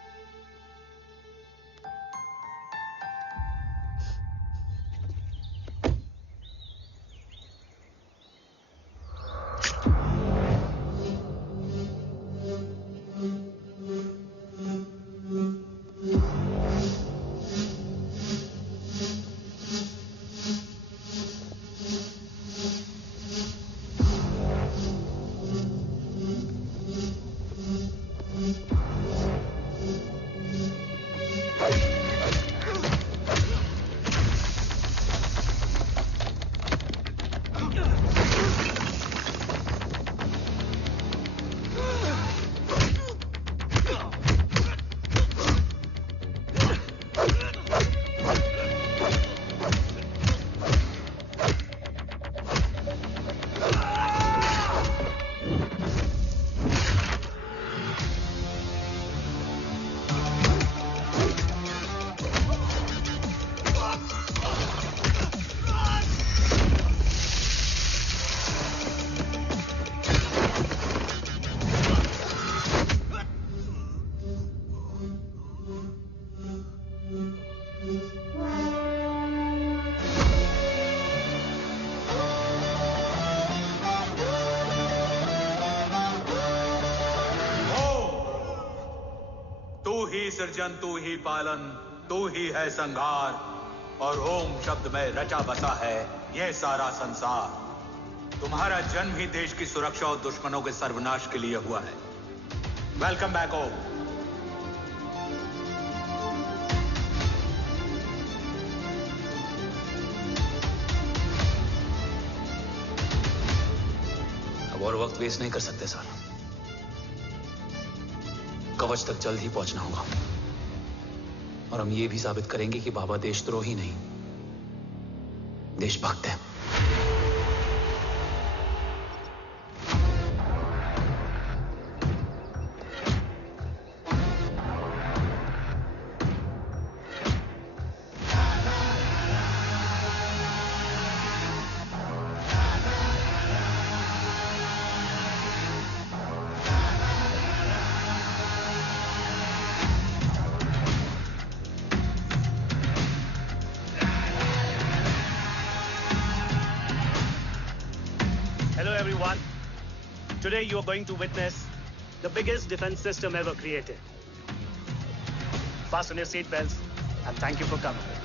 सृजन तू ही पालन, तू ही है संहार, और ओम शब्द में रचा बसा है यह सारा संसार। तुम्हारा जन्म ही देश की सुरक्षा और दुश्मनों के सर्वनाश के लिए हुआ है। वेलकम बैक ओम। अब और वक्त वेस्ट नहीं कर सकते सर। कवच तक जल्द ही पहुंचना होगा और हम ये भी साबित करेंगे कि बाबा देशद्रोही नहीं, देशभक्त है। Today you are going to witness the biggest defense system ever created. Fasten your seat belts and thank you for coming.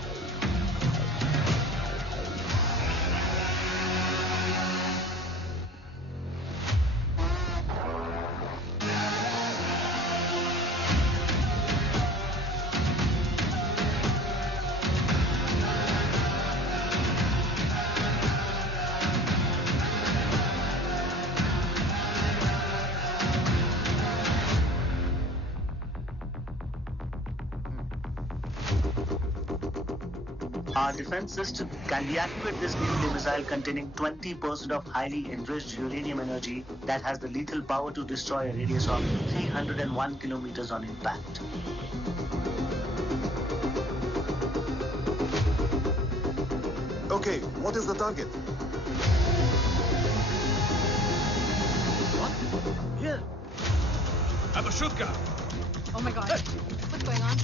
Our defense system can deactivate this nuclear missile containing 20% of highly enriched uranium energy that has the lethal power to destroy a radius of 301 kilometers on impact. Okay, what is the target? shoot ka. Oh my God. What's going on?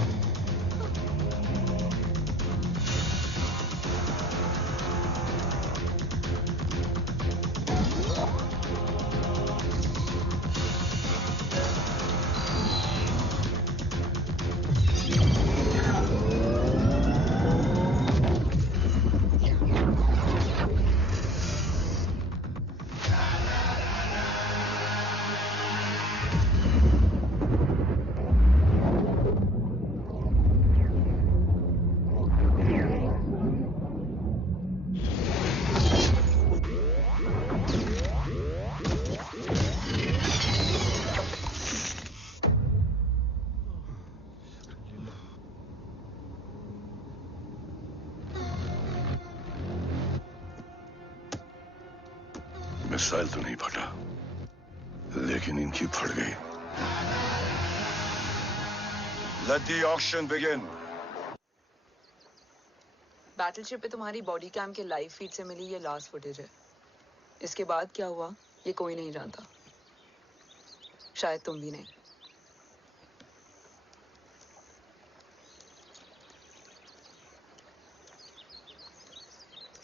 Missile तो नहीं फटा, लेकिन इनकी फट गई। Let the auction begin. Battleship पे तुम्हारी बॉडी कैम के लाइव फीड से मिली ये लास्ट फुटेज है। इसके बाद क्या हुआ ये कोई नहीं जानता, शायद तुम भी नहीं।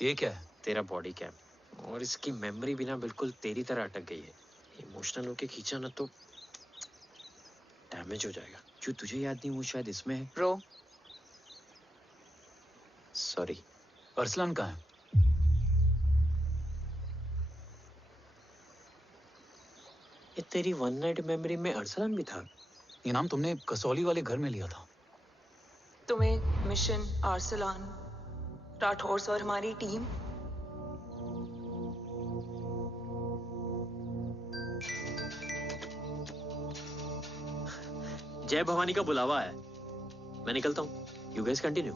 ये क्या है? तेरा बॉडी कैम, और इसकी मेमोरी बिना बिल्कुल तेरी तरह अटक गई है। इमोशनल होके खींचा ना तो डैमेज हो जाएगा। जो तुझे याद नहीं वो शायद इसमें है। Bro sorry. अरसलान कहाँ है? ये तेरी वन नाइट मेमोरी में अरसलान भी था? ये नाम तुमने कसौली वाले घर में लिया था। तुम्हें मिशन अरसलान राठौर और हमारी टीम जय भवानी का बुलावा है, मैं निकलता हूँ। You guys continue.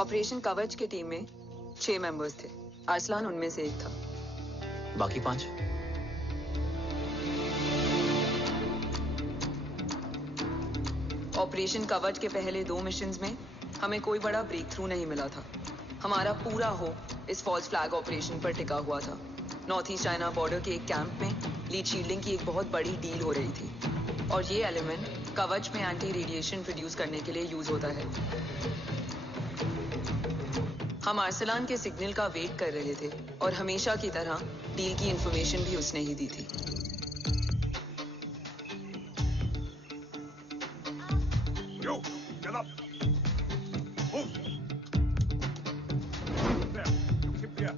ऑपरेशन कवच की टीम में 6 मेंबर्स थे, अरसलान उनमें से एक था। बाकी 5? ऑपरेशन कवच के पहले 2 मिशंस में हमें कोई बड़ा ब्रेक थ्रू नहीं मिला था। हमारा पूरा होप इस फॉल्स फ्लैग ऑपरेशन पर टिका हुआ था। नॉर्थ ईस्ट चाइना बॉर्डर के एक कैंप में लीड शील्डिंग की एक बहुत बड़ी डील हो रही थी, और ये एलिमेंट कवच में एंटी रेडिएशन प्रोड्यूस करने के लिए यूज होता है। हम अरसलान के सिग्नल का वेट कर रहे थे, और हमेशा की तरह डील की इंफॉर्मेशन भी उसने ही दी थी। Yo, get up. Move. There. Keep there.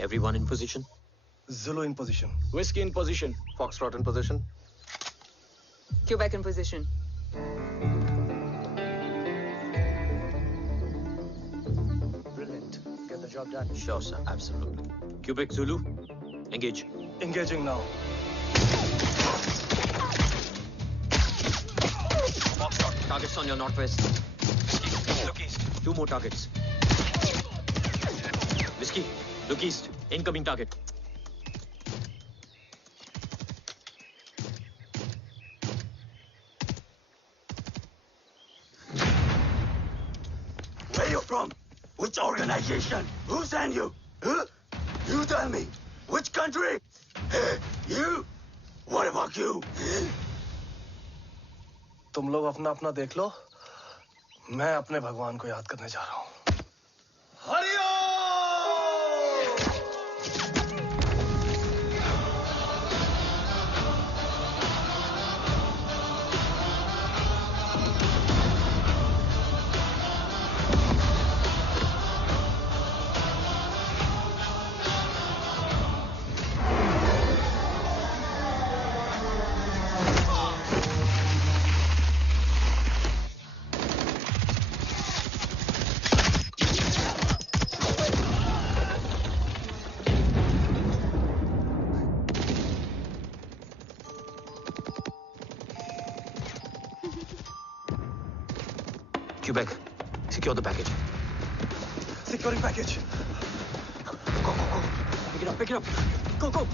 Everyone in position? Zulu in position. Whiskey in position. Foxtrot in position. Quebec in position. Brilliant. Get the job done. Sure, sir. Absolutely. Quebec Zulu, engage. Engaging now. Foxtrot, targets on your northwest. Look east. 2 more targets. Whiskey, look east. Incoming target. Where you from? Which organization? Who sent you? Huh? You tell me. Which country? Hey, you? What about you? तुम लोग अपना अपना देख लो, मैं अपने भगवान को याद करने जा रहा हूँ। Quebec, secure the package. Securing package. Go, go, go. Pick it up, pick it up. Go, go.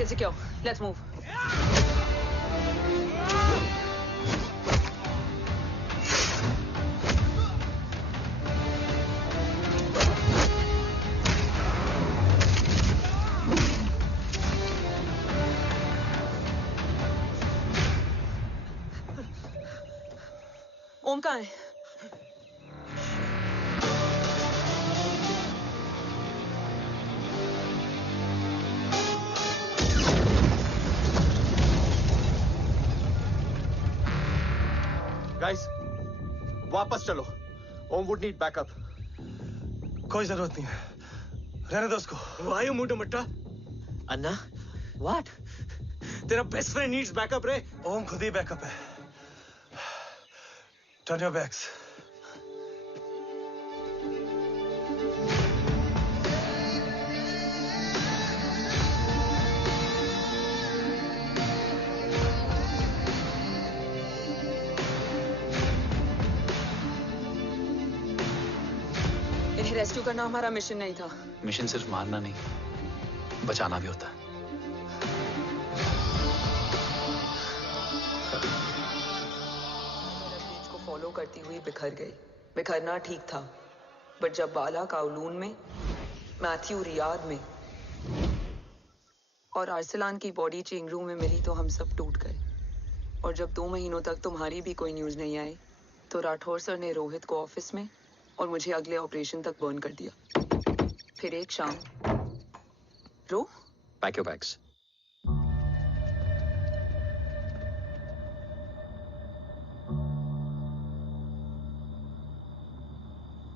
Market secure. Let's move. ओम कहाँ है? गाइस, वापस चलो। ओम वुड नीड बैकअप। कोई जरूरत नहीं है, रहने दो उसको। Why you Munda Matta? Anna, what? तेरा बेस्ट फ्रेंड नीड्स बैकअप रे। ओम खुद ही बैकअप है। Turn your backs. इन्हें रेस्क्यू करना हमारा मिशन नहीं था। मिशन सिर्फ मारना नहीं, बचाना भी होता है। को फॉलो करती हुई बिखर गई। बिखरना ठीक था, बट जब बाला काउलून में, मैथ्यू रियाद में और अरसलान की बॉडी चेंज रूम में मिली तो हम सब टूट गए। और जब 2 महीनों तक तुम्हारी भी कोई न्यूज नहीं आई तो राठौर सर ने रोहित को ऑफिस में और मुझे अगले ऑपरेशन तक बर्न कर दिया। फिर एक शाम रो पैक योर बैग्स।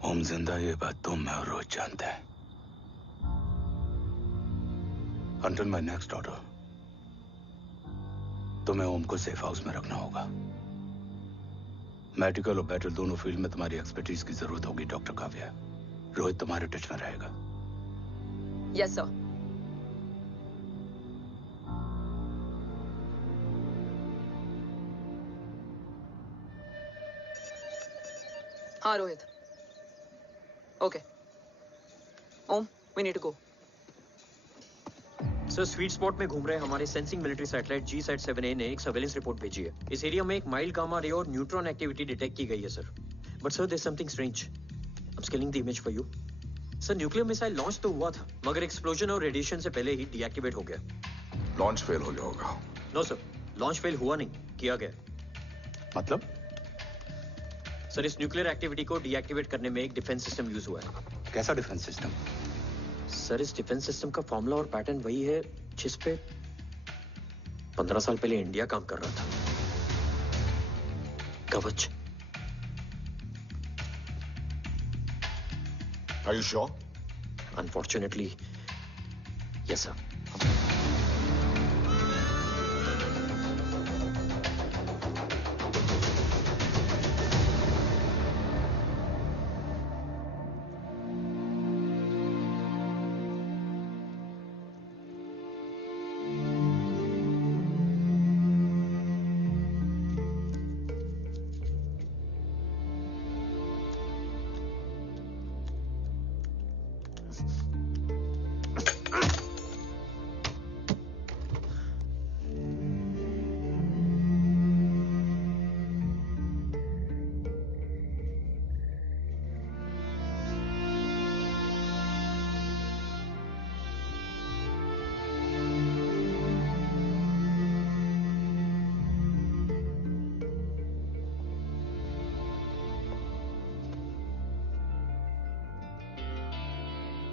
ओम जिंदा, ये बात तुम मैं और रोहित जानते हैं। Until my next order, तुम्हें ओम को सेफ हाउस में रखना होगा। मेडिकल और बैटल दोनों फील्ड में तुम्हारी एक्सपर्टीज की जरूरत होगी डॉक्टर काव्या। रोहित तुम्हारे टच में रहेगा। Yes sir. हाँ Rohit. Okay Om, we need to go. Sir, sweet spot में घूम रहे हमारे सेंसिंग मिलिट्री सैटेलाइट G-SAT-7A ने एक सर्वेलेंस रिपोर्ट भेजी है। इस एरिया में एक माइल्ड गामा रे और न्यूट्रॉन एक्टिविटी डिटेक्ट की गई है sir. But sir, there is something strange. I am scaling the image for you. Sir, nuclear missile launch तो हुआ था, मगर एक्सप्लोजन और रेडिएशन से पहले ही डीएक्टिवेट हो गया। लॉन्च फेल हो गया होगा। नो सर, लॉन्च फेल हुआ नहीं, किया गया। मतलब? सर, इस न्यूक्लियर एक्टिविटी को डीएक्टिवेट करने में एक डिफेंस सिस्टम यूज हुआ है। कैसा डिफेंस सिस्टम? सर, इस डिफेंस सिस्टम का फॉर्मूला और पैटर्न वही है जिस पे 15 साल पहले इंडिया काम कर रहा था। कवच। Are you sure? Unfortunately, yes sir.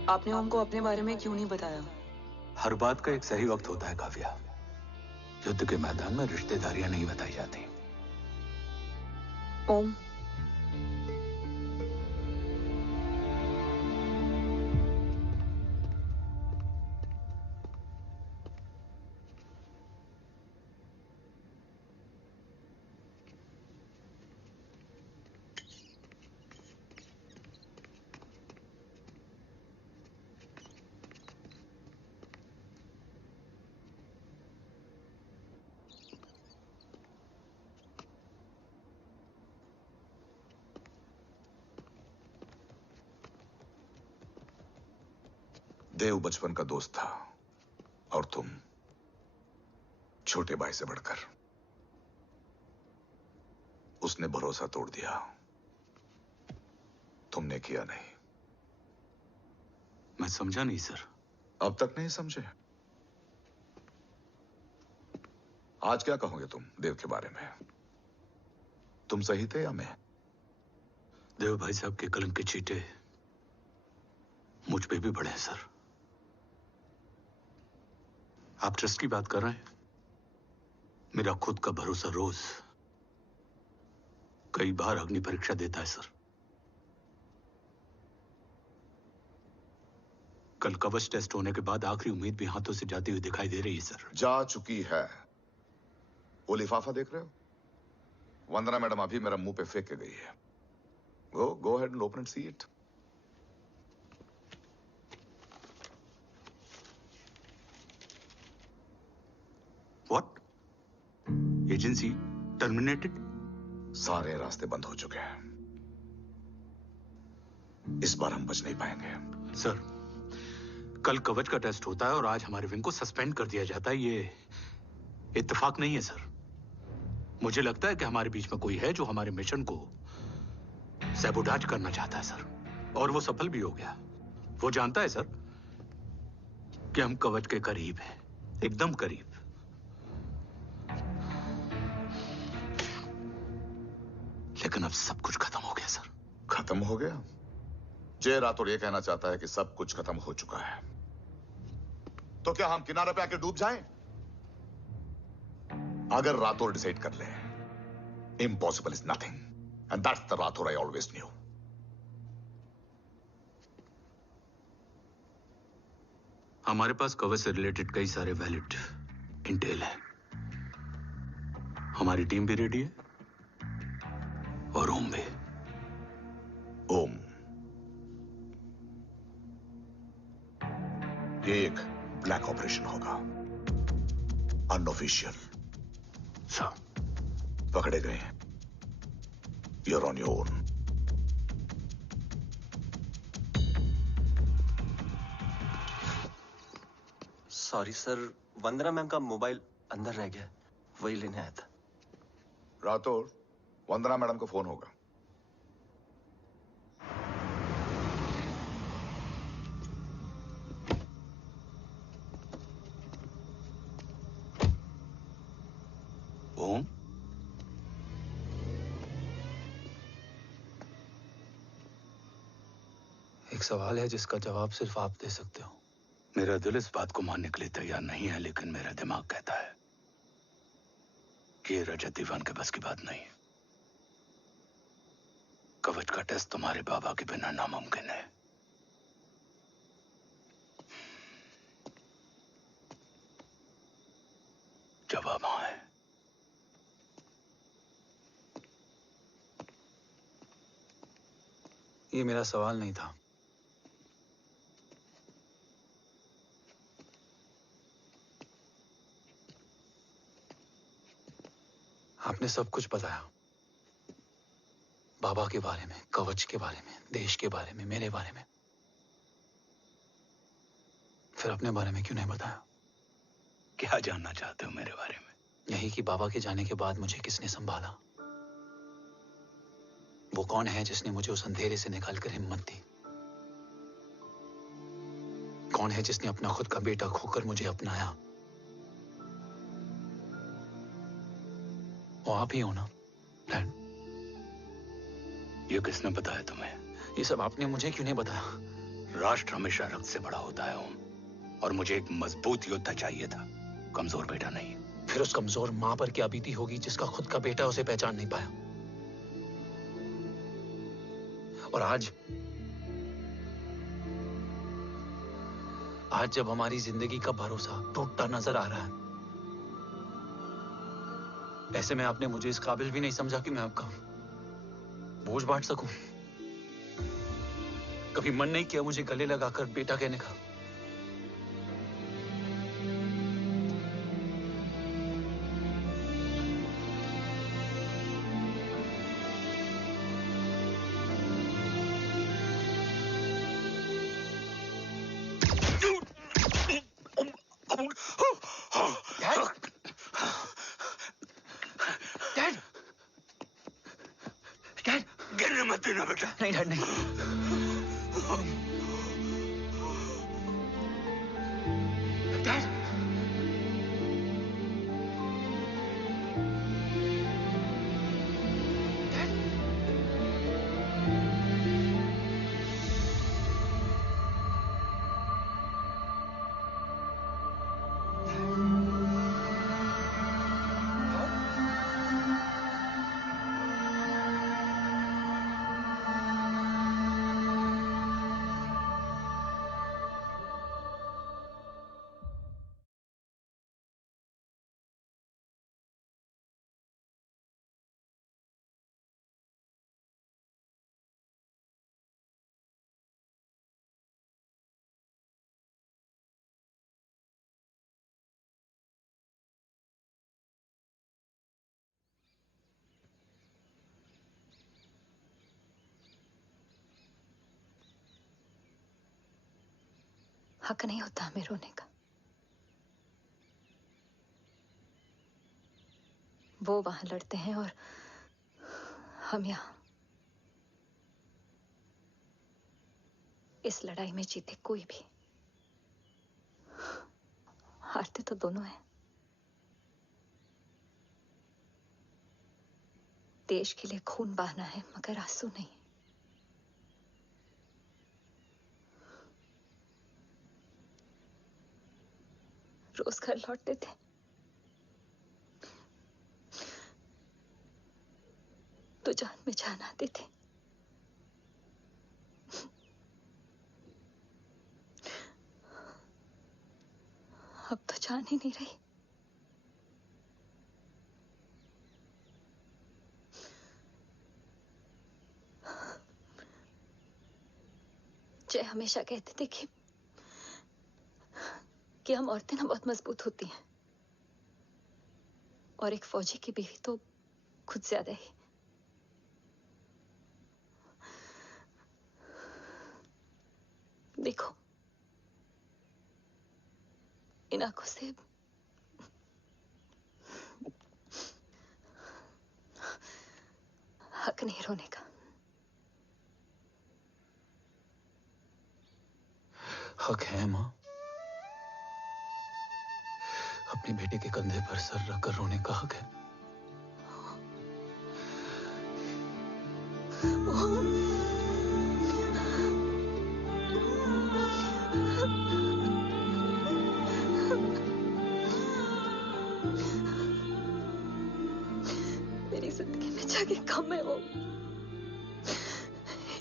आपने ओम को अपने बारे में क्यों नहीं बताया? हर बात का एक सही वक्त होता है काव्या। युद्ध के मैदान में रिश्तेदारियां नहीं बताई जाती। ओम, देव बचपन का दोस्त था और तुम छोटे भाई से बढ़कर। उसने भरोसा तोड़ दिया, तुमने किया नहीं। मैं समझा नहीं सर। अब तक नहीं समझे? आज क्या कहोगे तुम देव के बारे में? तुम सही थे या मैं? देव भाई साहब के कलंक के चीटे मुझ पे भी पड़े हैं सर। आप ट्रस्ट की बात कर रहे हैं? मेरा खुद का भरोसा रोज कई बार अग्नि परीक्षा देता है सर। कल कवच टेस्ट होने के बाद आखिरी उम्मीद भी हाथों से जाती हुई दिखाई दे रही है सर। जा चुकी है। वो लिफाफा देख रहे हो? वंदना मैडम अभी मेरा मुंह पे फेंक के गई है। Go ahead and open and see it. What? Agency terminated? सारे रास्ते बंद हो चुके हैं। इस बार हम बच नहीं पाएंगे। सर, कल कवच का टेस्ट होता है और आज हमारे विंग को सस्पेंड कर दिया जाता है। ये इत्तेफाक नहीं है सर। मुझे लगता है कि हमारे बीच में कोई है जो हमारे मिशन को सैबोटाज करना चाहता है सर, और वो सफल भी हो गया। वो जानता है सर कि हम कवच के करीब हैं, एकदम करीब। लेकिन अब सब कुछ खत्म हो गया सर। खत्म हो गया? जय राठौर ये कहना चाहता है कि सब कुछ खत्म हो चुका है। तो क्या हम किनारे पे आके डूब जाएं? अगर राठौर डिसाइड कर ले, impossible is nothing, and that's the Rathore I always new. हमारे पास कवच से रिलेटेड कई सारे वैलिड इंटेल है। हमारी टीम भी रेडी है और ओम भी। ओम, ये एक ब्लैक ऑपरेशन होगा, अनऑफिशियल। सर, पकड़े गए, you're on your own. Sorry sir, Vandana ma'am का मोबाइल अंदर रह गया, वही लेने आया था। राठौर, वंदना मैडम को फोन होगा। ओम, एक सवाल है जिसका जवाब सिर्फ आप दे सकते हो। मेरा दिल इस बात को मानने के लिए तैयार नहीं है, लेकिन मेरा दिमाग कहता है कि ये रजत दीवान के बस की बात नहीं है। कवच का टेस्ट तुम्हारे बाबा के बिना नामुमकिन है। जवाब हाँ है। ये मेरा सवाल नहीं था। आपने सब कुछ बताया, बाबा के बारे में, कवच के बारे में, देश के बारे में, मेरे बारे में। फिर अपने बारे में क्यों नहीं बताया? क्या जानना चाहते हो मेरे बारे में? यही कि बाबा के जाने के बाद मुझे किसने संभाला? वो कौन है जिसने मुझे उस अंधेरे से निकालकर हिम्मत दी? कौन है जिसने अपना खुद का बेटा खोकर मुझे अपनाया? वो आप ही हो ना, डैड? ये किसने बताया तुम्हें? ये सब आपने मुझे क्यों नहीं बताया? राष्ट्र हमेशा रक्त से बड़ा होता है ओम, और मुझे एक मजबूत योद्धा चाहिए था, कमजोर बेटा नहीं। फिर उस कमजोर मां पर क्या बीती होगी जिसका खुद का बेटा उसे पहचान नहीं पाया? और आज जब हमारी जिंदगी का भरोसा टूटता नजर आ रहा है, ऐसे में आपने मुझे इस काबिल भी नहीं समझा कि मैं आपका बोझ बांट सकूं। कभी मन नहीं किया मुझे गले लगाकर बेटा कहने का? ना बेटा। नहीं डैड नहीं। डैड हक नहीं होता हमें रोने का। वो वहां लड़ते हैं और हम यहां। इस लड़ाई में जीते कोई भी, हारते तो दोनों हैं। देश के लिए खून बहाना है मगर आंसू नहीं। रोज घर लौटते थे, तो जान में जान आते थे। अब तो जान ही नहीं रही। जय हमेशा कहते थे कि हम औरतें ना बहुत मजबूत होती हैं, और एक फौजी की बीवी तो खुद ज्यादा ही। देखो, इन आंखों से हक नहीं रोने का। हक है माँ। अपने बेटे के कंधे पर सर रखकर रोने का हक है। मेरी जिंदगी में जगह कम है वो।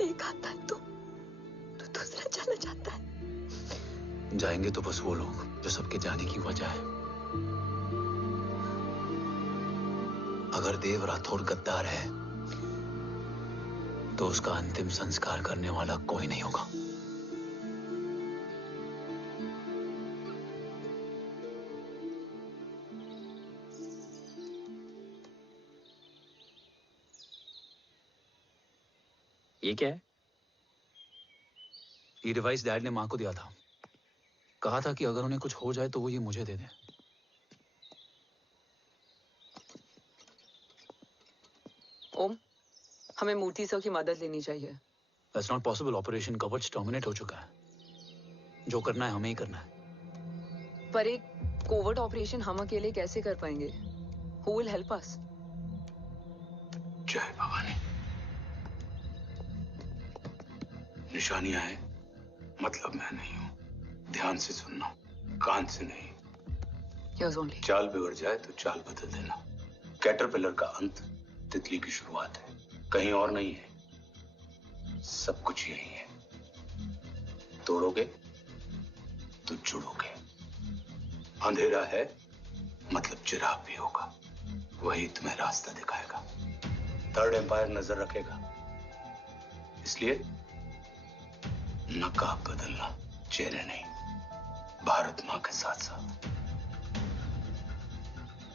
एक आता है तो दूसरा चला जाता है। जाएंगे तो बस वो लोग जो सबके जाने की वजह है। अगर देव राठौर गद्दार है तो उसका अंतिम संस्कार करने वाला कोई नहीं होगा। ये क्या है? ये डिवाइस डैड ने मां को दिया था। कहा था कि अगर उन्हें कुछ हो जाए तो वो ये मुझे दे दें। ओम, हमें मूर्ति सर की मदद लेनी चाहिए। That's not possible. ऑपरेशन कवच टर्मिनेट हो चुका है। जो करना है हमें ही करना है। पर एक कोवर्ट ऑपरेशन हम अकेले कैसे कर पाएंगे? Who will help us? जय भवानी। निशानियां हैं, मतलब मैं नहीं हूं। ध्यान से सुनना, कान से नहीं। Here's only. चाल बिगड़ जाए तो चाल बदल देना। कैटरपिलर का अंत तितली की शुरुआत है, कहीं और नहीं है। सब कुछ यही है। तोड़ोगे तो जुड़ोगे। अंधेरा है मतलब चिराग भी होगा, वही तुम्हें रास्ता दिखाएगा। थर्ड एम्पायर नजर रखेगा, इसलिए नकाब बदलना, चेहरे नहीं। भारत माँ के साथ साथ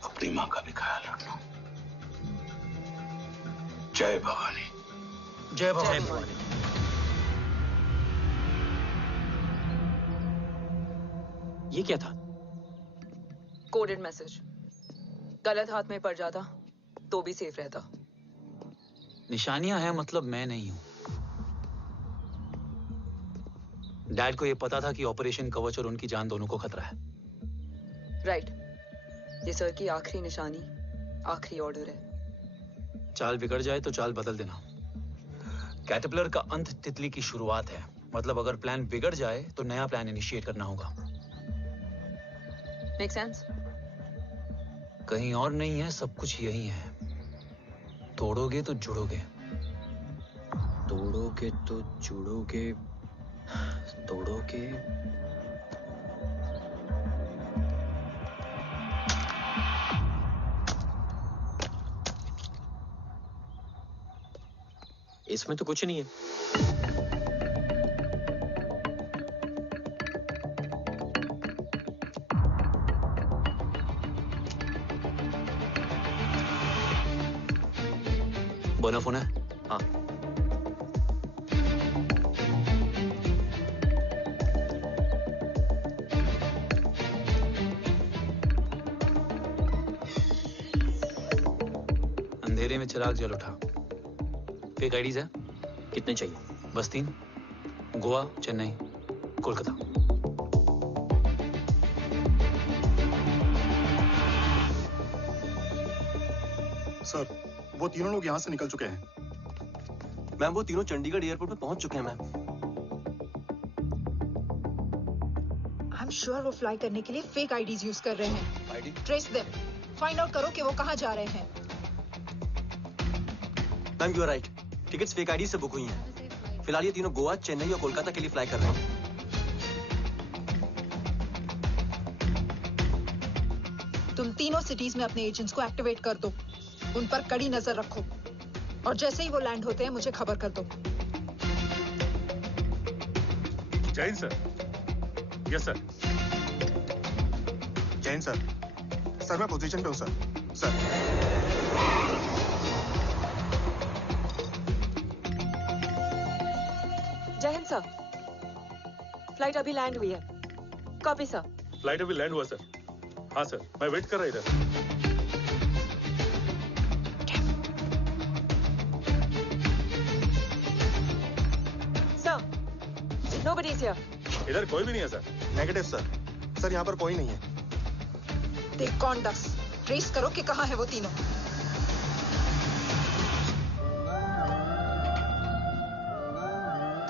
अपनी माँ का भी ख्याल रखना। जय भवानी। जय भवानी। ये क्या था? Coded message. गलत हाथ में पड़ जाता तो भी सेफ रहता। निशानियां हैं मतलब मैं नहीं हूं। डैड को ये पता था कि ऑपरेशन कवच और उनकी जान दोनों को खतरा है। राइट। ये सर की आखिरी निशानी, आखिरी ऑर्डर है। चाल बिगड़ जाए तो चाल बदल देना। कैटरपिलर का अंत तितली की शुरुआत है। मतलब अगर प्लान बिगड़ जाए तो नया प्लान इनिशिएट करना होगा। Make sense? कहीं और नहीं है, सब कुछ यही है। तोड़ोगे तो जुड़ोगे। तोड़ोगे तो जुड़ोगे। तोड़ोगे। इसमें तो कुछ नहीं है। बना फोन है? हाँ। अंधेरे में चिराग जल उठा। फेक आईडीज है? कितने चाहिए? बस 3। गोवा, चेन्नई, कोलकाता। सर, वो तीनों लोग यहाँ से निकल चुके हैं। मैम, वो तीनों चंडीगढ़ एयरपोर्ट पे पहुंच चुके हैं मैम। आई एम श्योर वो फ्लाई करने के लिए फेक आईडीज यूज कर रहे हैं। Trace them. फाइंड आउट करो कि वो कहाँ जा रहे हैं। Ma'am, you are right. Tickets fake ID से बुक हुई हैं। फिलहाल ये तीनों गोवा, चेन्नई और कोलकाता के लिए फ्लाई कर रहे हैं। तुम तीनों सिटीज में अपने एजेंट्स को एक्टिवेट कर दो। उन पर कड़ी नजर रखो और जैसे ही वो लैंड होते हैं मुझे खबर कर दो। Jain sir. Yes sir. Jain sir. Sir मैं पोजीशन पे हूँ सर। सर। जय हिंद सर। फ्लाइट अभी लैंड हुई है। Copy sir. फ्लाइट अभी लैंड हुआ सर। हाँ सर, मैं वेट कर रहा इधर। Nobody is here. इधर कोई भी नहीं है सर। Negative sir. सर यहाँ पर कोई नहीं है। देख कौन दस। ट्रेस करो कि कहाँ है वो तीनों।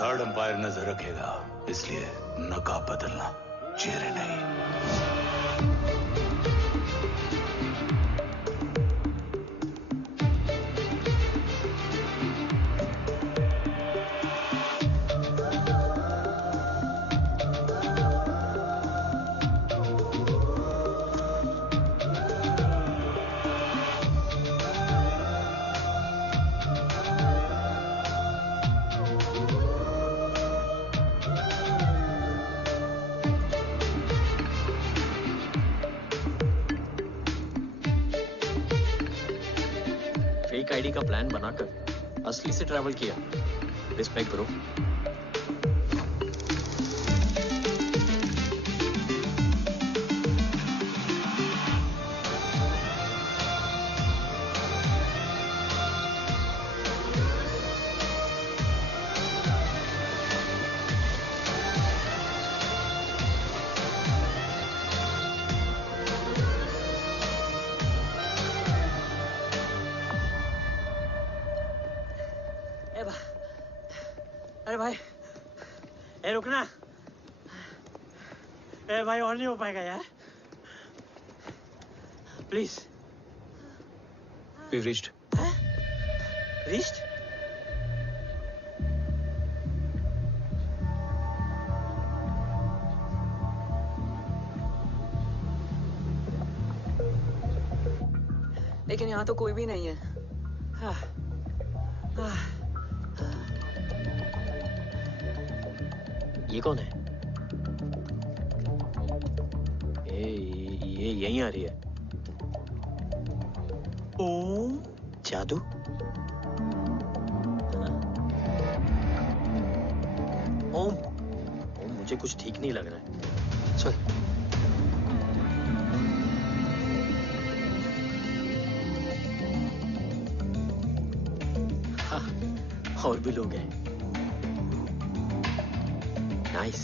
थर्ड अंपायर नजर रखेगा, इसलिए नकाब बदलना, चेहरे नहीं। आईडी का प्लान बनाकर असली से ट्रैवल किया। Respect bro. अरे भाई, ए रुकना। ए भाई और नहीं हो पाएगा यार। प्लीज। We've reached. Reached? लेकिन यहाँ तो कोई भी नहीं है। ये कौन है? ये यहीं आ रही है। ओम जादू? ओम मुझे कुछ ठीक नहीं लग रहा है। चल। हाँ, और भी लोग हैं। नाइस।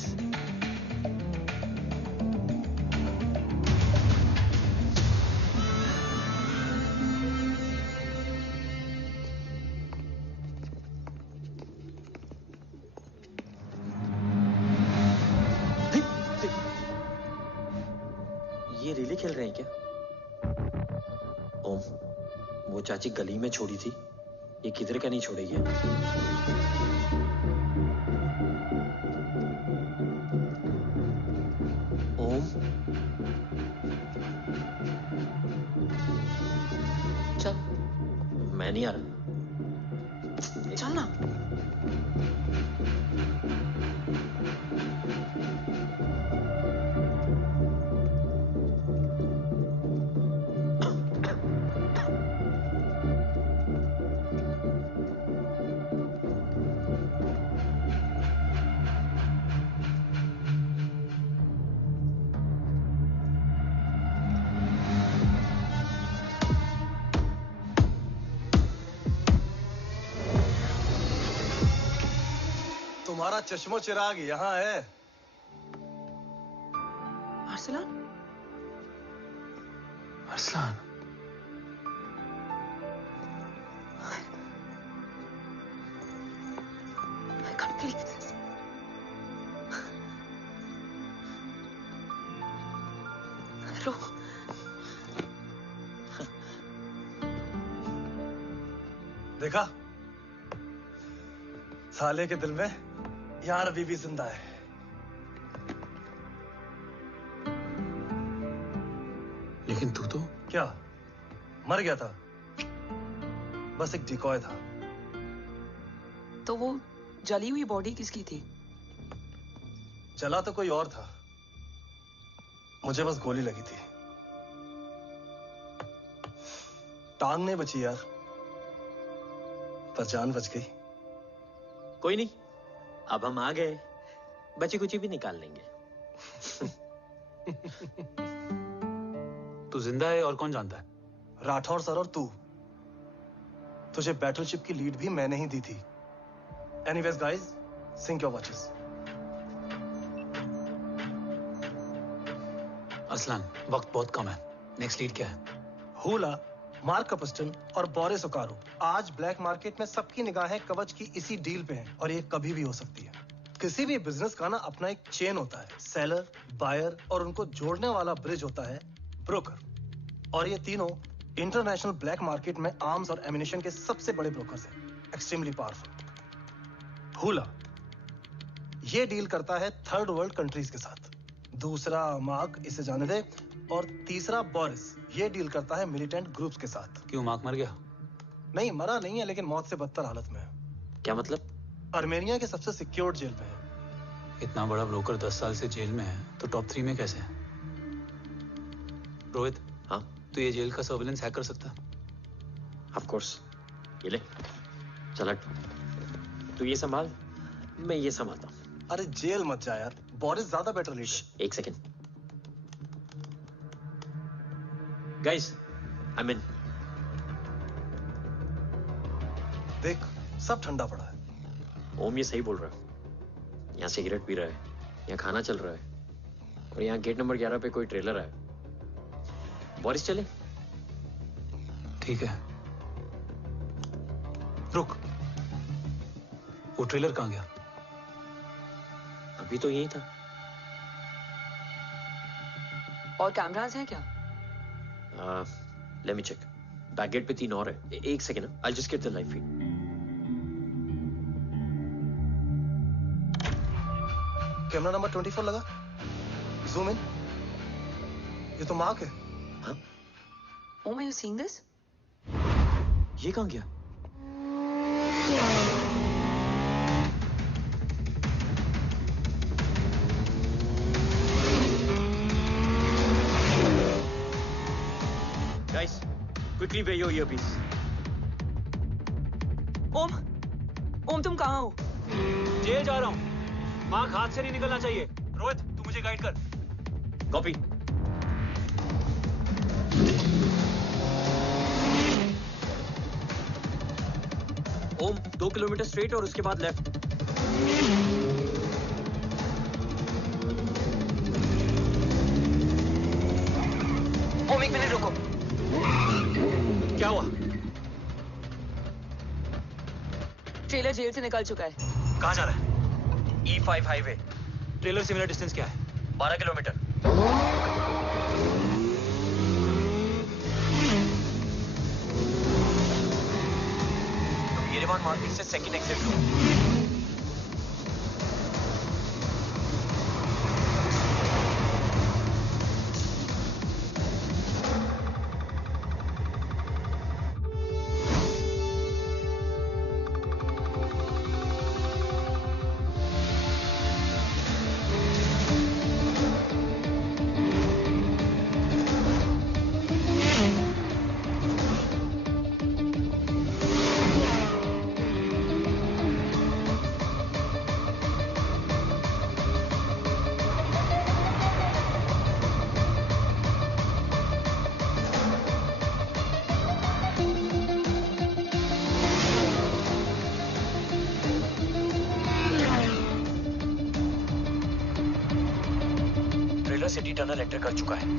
ये रिले खेल रहे हैं क्या? ओम, वो चाची गली में छोड़ी थी, ये किधर का नहीं छोड़ेगी। ओम, चल। मैं नहीं आ रहा। चल ना। तुम्हारा चश्मो चिराग यहाँ है। Arsalan? Arsalan, I can't believe this. रो। देखा? साले के दिल में यार अभी भी जिंदा है। लेकिन तू तो क्या मर गया था? बस एक डिकॉय था। तो वो जली हुई बॉडी किसकी थी? जला तो कोई और था, मुझे बस गोली लगी थी। टांग नहीं बची यार, पर जान बच गई। कोई नहीं, अब हम आ गए, बची कुची भी निकाल लेंगे। तू जिंदा है और कौन जानता है? राठौर सर और तू। तुझे बैटलशिप की लीड भी मैंने ही दी थी। Anyways guys, sync your watches. Arsalan, वक्त बहुत कम है, नेक्स्ट लीड क्या है? हुला, मार्क कपस्टन और बोरिस ओकारो आज ब्लैक मार्केट में सबकी निगाहें कवच की इसी डील पे हैं और ये कभी भी हो सकती है। किसी भी बिजनेस का ना अपना एक चेन होता है, सेलर, बायर और उनको जोड़ने वाला ब्रिज होता है ब्रोकर। और ये तीनों इंटरनेशनल ब्लैक मार्केट में आर्म्स और एमिनेशन के सबसे बड़े ब्रोकर्स हैं, एक्सट्रीमली पावरफुल। हुला ये डील करता है थर्ड वर्ल्ड कंट्रीज के साथ, दूसरा मार्क, इसे जाने दे, और तीसरा बोरिस ये डील करता है मिलिटेंट ग्रुप्स के साथ। क्यों, मार्क मर गया? नहीं, मरा नहीं है, लेकिन मौत से बदतर हालत में है। क्या मतलब? आर्मेनिया के सबसे सिक्योर्ड जेल में है। इतना बड़ा ब्रोकर 10 साल से जेल में है, तो टॉप 3 में कैसे है? रोहित, हाँ? तो ये जेल का सर्विलेंस हैक कर सकता? Of course. ये ले, चल तू ये संभाल, मैं ये संभालता हूँ। अरे जेल मत जा यार, बोरिस ज्यादा बेटर लीडर। एक सेकेंड गाइस, आई मीन देख, सब ठंडा पड़ा है। ओम ये सही बोल रहा है। यहाँ सिगरेट पी रहा है, यहाँ खाना चल रहा है, और यहाँ गेट नंबर 11 पे कोई ट्रेलर है। बोरिस चले? ठीक है, रुक, वो ट्रेलर कहाँ गया? अभी तो यही था। और कैमरास हैं क्या? Let me check. Back gate पे 3 और है। एक second, I just get the live feed. Camera number 24 लगा, जूम इन। ये तो मार्क है। हाँ? Oh, are you seeing this? ये कहाँ गया? Guys, quickly wear your earpiece. ओम तुम कहाँ हो? जेल जा रहा हूँ। मार्क हाथ से नहीं निकलना चाहिए। रोहित, तू मुझे गाइड कर। कॉपी। ओम 2 किलोमीटर स्ट्रेट और उसके बाद लेफ्ट। तुम 1 मिनट रुको। क्या हुआ? ट्रेलर जेल से निकल चुका है। कहाँ जा रहा है? E5 highway. ट्रेलर से मेरा डिस्टेंस क्या है? 12 किलोमीटर। तुम येरेवान मार्केट से सेकंड एग्जिट लो। सिटी टनल एंटर कर चुका है।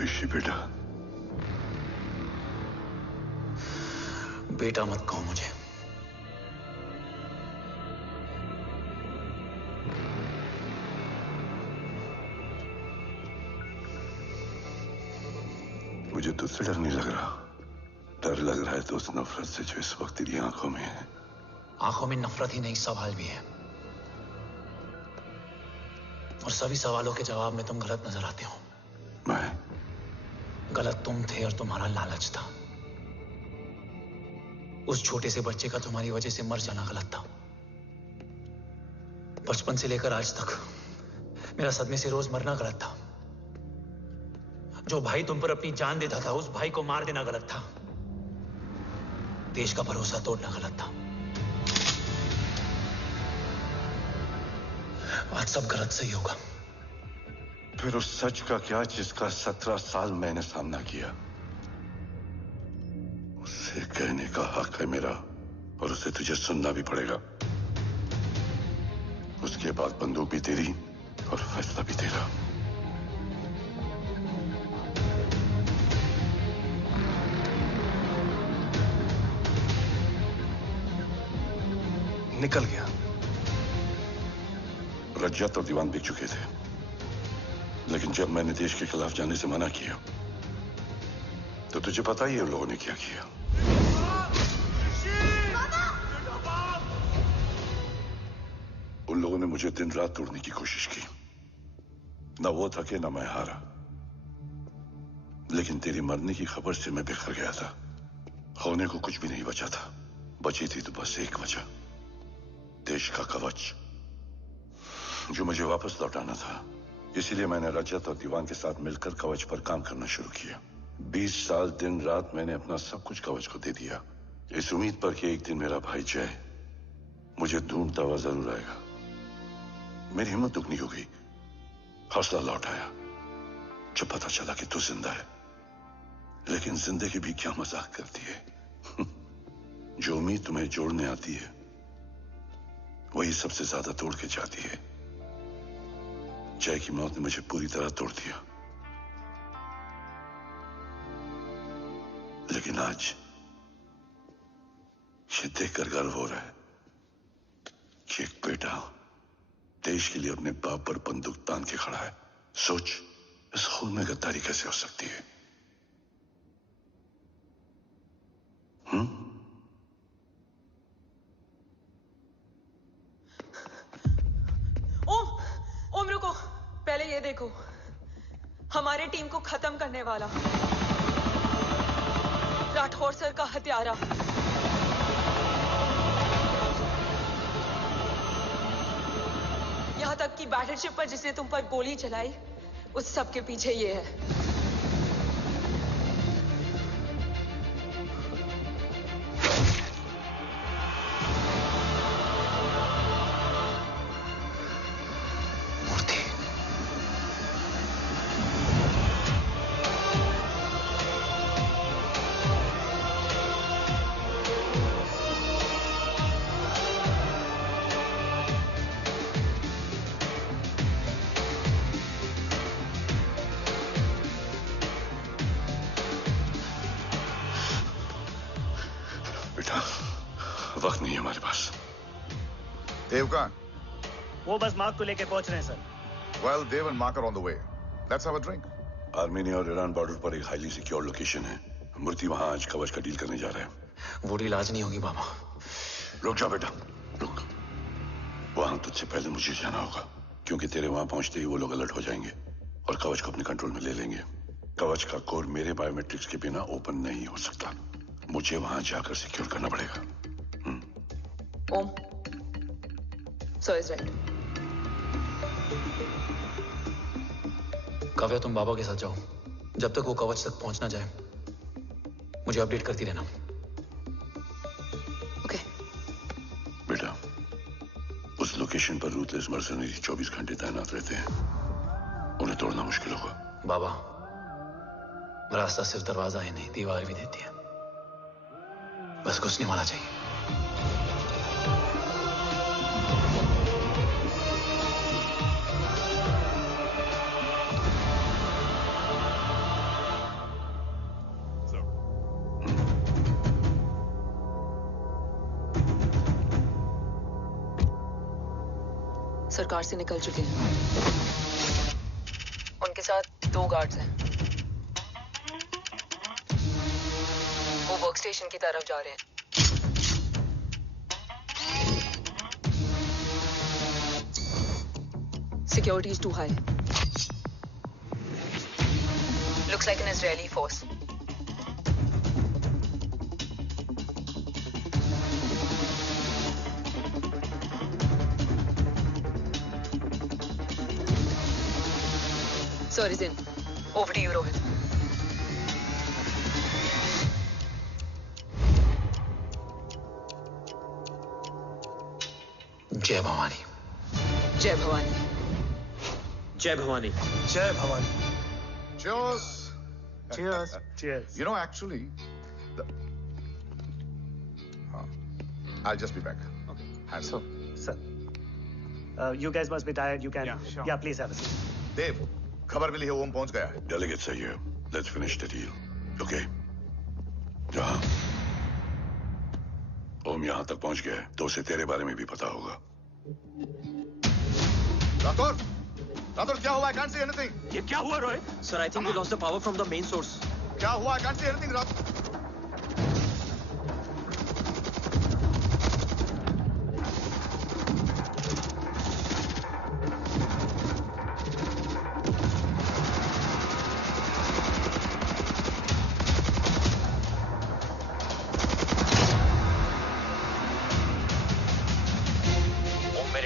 ऋषि बेटा, बेटा मत कहो मुझे। मुझे तुझसे डर नहीं लग रहा। डर लग रहा है तो उस नफरत से जो इस वक्त तेरी आंखों में है। आंखों में नफरत ही नहीं, सवाल भी है, और सभी सवालों के जवाब में तुम गलत नजर आते हो। मैं गलत तुम थे और तुम्हारा लालच था। उस छोटे से बच्चे का तुम्हारी वजह से मर जाना गलत था। बचपन से लेकर आज तक मेरा सदमे से रोज मरना गलत था। जो भाई तुम पर अपनी जान देता था, उस भाई को मार देना गलत था। देश का भरोसा तोड़ना गलत था। आज सब गलत सही होगा। फिर उस सच का क्या जिसका 17 साल मैंने सामना किया? उसे कहने का हक है मेरा, और उसे तुझे सुनना भी पड़ेगा। उसके बाद बंदूक भी तेरी और फैसला भी तेरा। निकल गया। रज्जत और दीवान बिक चुके थे, लेकिन जब मैंने देश के खिलाफ जाने से मना किया तो तुझे पता ही है उन लोगों ने क्या किया। उन लोगों ने मुझे दिन रात तोड़ने की कोशिश की। ना वो थके ना मैं हारा, लेकिन तेरी मरने की खबर से मैं बिखर गया था। होने को कुछ भी नहीं बचा था। बची थी तो बस एक वजह, देश का कवच जो मुझे वापस लौटाना था। इसीलिए मैंने रजत और दीवान के साथ मिलकर कवच पर काम करना शुरू किया। 20 साल दिन रात मैंने अपना सब कुछ कवच को दे दिया, इस उम्मीद पर कि एक दिन मेरा भाई जय मुझे ढूंढता हुआ जरूर आएगा। मेरी हिम्मत दुगनी हो गई, हौसला लौट आया जब पता चला कि तू जिंदा है। लेकिन जिंदगी भी क्या मजाक करती है। जो उम्मीद तुम्हें जोड़ने आती है वही सबसे ज्यादा तोड़ के जाती है। जय की मौत ने मुझे पूरी तरह तोड़ दिया, लेकिन आज ये देखकर गर्व हो रहा है कि एक बेटा देश के लिए अपने बाप पर बंदूक तान के खड़ा है। सोच, इस खून में गद्दारी कैसे हो सकती है? ओम रुको, पहले ये देखो, हमारे टीम को खत्म करने वाला राठौर सर का हत्यारा। यहां तक कि बैटलशिप पर जिसने तुम पर गोली चलाई, उस सब के पीछे ये है। वक्त नहीं है हमारे पास। देव कहाँ? वो बस मार्क को लेके पहुंच रहे हैं sir. Well, Dev and Mark are on the way. Let's have a drink. Armenia और ईरान बॉर्डर पर एक हाईली सिक्योर लोकेशन है। मूर्ति वहां आज कवच का डील करने जा रहा है। वो डील आज नहीं होगी बाबा। रुक जा बेटा, रुक। वहां तुझसे पहले मुझे जाना होगा, क्योंकि तेरे वहां पहुंचते ही वो लोग अलर्ट हो जाएंगे और कवच को अपने कंट्रोल में ले लेंगे। कवच का कोड मेरे बायोमेट्रिक्स के बिना ओपन नहीं हो सकता। मुझे वहां जाकर सिक्योर करना पड़ेगा। ओम, सर इज राइट। काव्या, तुम बाबा के साथ जाओ। जब तक वो कवच तक पहुंच ना जाए मुझे अपडेट करती रहना। ओके। बेटा, उस लोकेशन पर रूथलेस मर्सनरी 24 घंटे तैनात रहते हैं। उन्हें तोड़ना मुश्किल होगा। बाबा, रास्ता सिर्फ दरवाजा ही नहीं, दीवार भी देती है। बस कुछ नहीं होना चाहिए। सरकार से निकल चुके हैं। उनके साथ 2 गार्ड्स हैं। वो वर्क स्टेशन की तरफ जा रहे हैं। Security is too high. Looks like an Israeli force. Sir is in. Over to you, Rohit. जय भवानी। जय भवानी। जय भवानी। जय Bhavani. Cheers. Cheers. Cheers. You know, actually, I'll just be back. Okay. So, sir, you guys must be tired. You can. Yeah, sure. Yeah, please have a seat. देव, खबर मिली है ओम पहुंच गया है। Delegates are here. Let's finish the deal. Okay? जहाँ ओम यहाँ तक पहुंच गया है, तो उसे तेरे बारे में भी पता होगा। राठौर, राठौर क्या हुआ? I can't see anything. ये क्या हुआ Rohit? Sir, I think we lost the power from the main source. क्या हुआ? I can't see anything, Rathore.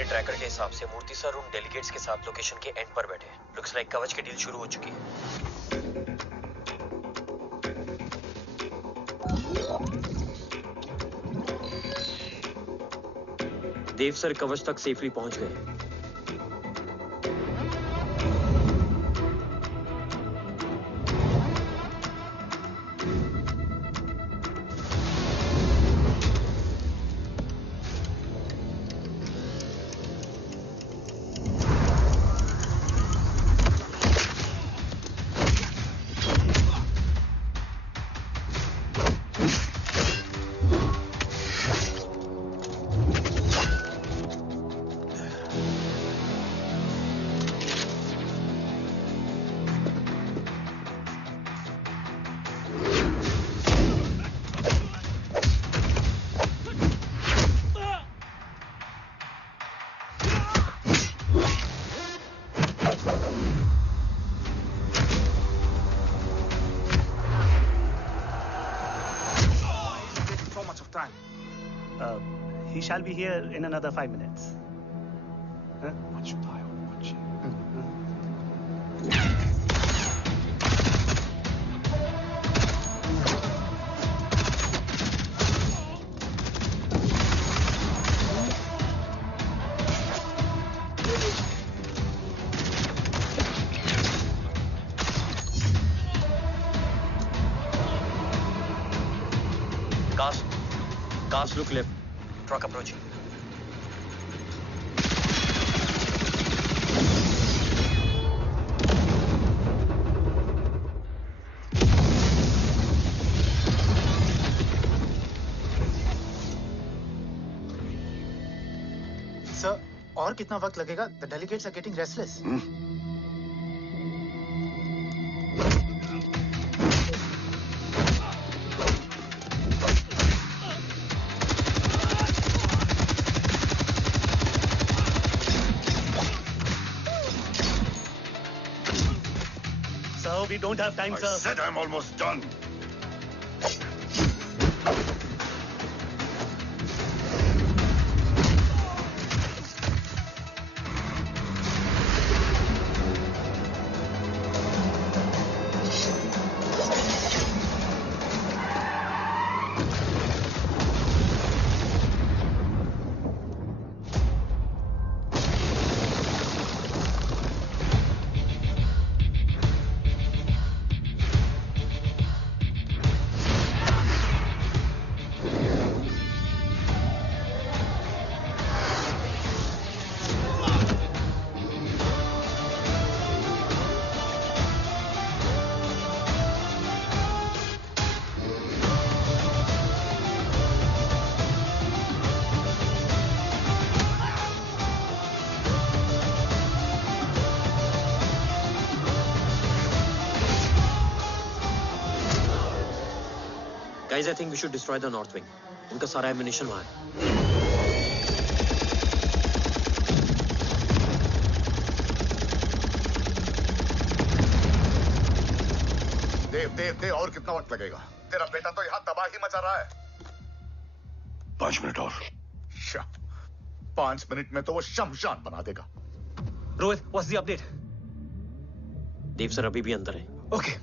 Tracker के हिसाब से मूर्ति सर उन डेलीगेट्स के साथ लोकेशन के एंड पर बैठे हैं। लुक्स लाइक कवच की डील शुरू हो चुकी है। देव सर कवच तक सेफली पहुंच गए। He shall be here in another 5 minutes. Huh? Cars look left. Truck approaching. Sir, और कितना वक्त लगेगा? The delegates are getting restless. We don't have time, sir. I said I'm almost done. Guys, I think we should destroy the north wing. उनका सारा ammunition वहाँ है। देव और कितना वक्त लगेगा? तेरा बेटा तो यहाँ तबाही मचा रहा है। 5 मिनट और। 5 मिनट में तो वो शमशान बना देगा। Rohit, what's the update? Dev sir अभी भी अंदर है। Okay.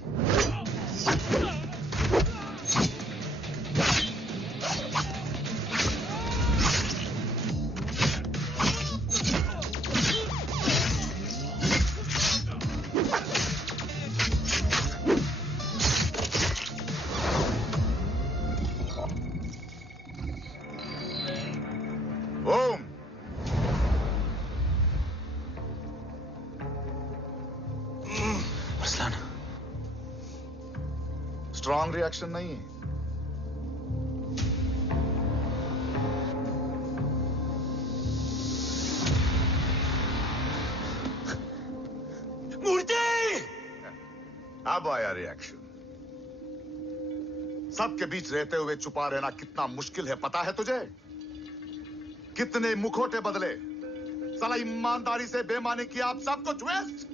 स्ट्रॉन्ग रिएक्शन नहीं है। मूर्ति! अब आया रिएक्शन। सबके बीच रहते हुए छुपा रहना कितना मुश्किल है पता है तुझे? कितने मुखौटे बदले, साला ईमानदारी से बेईमानी किया, आप सब कुछ वेस्ट।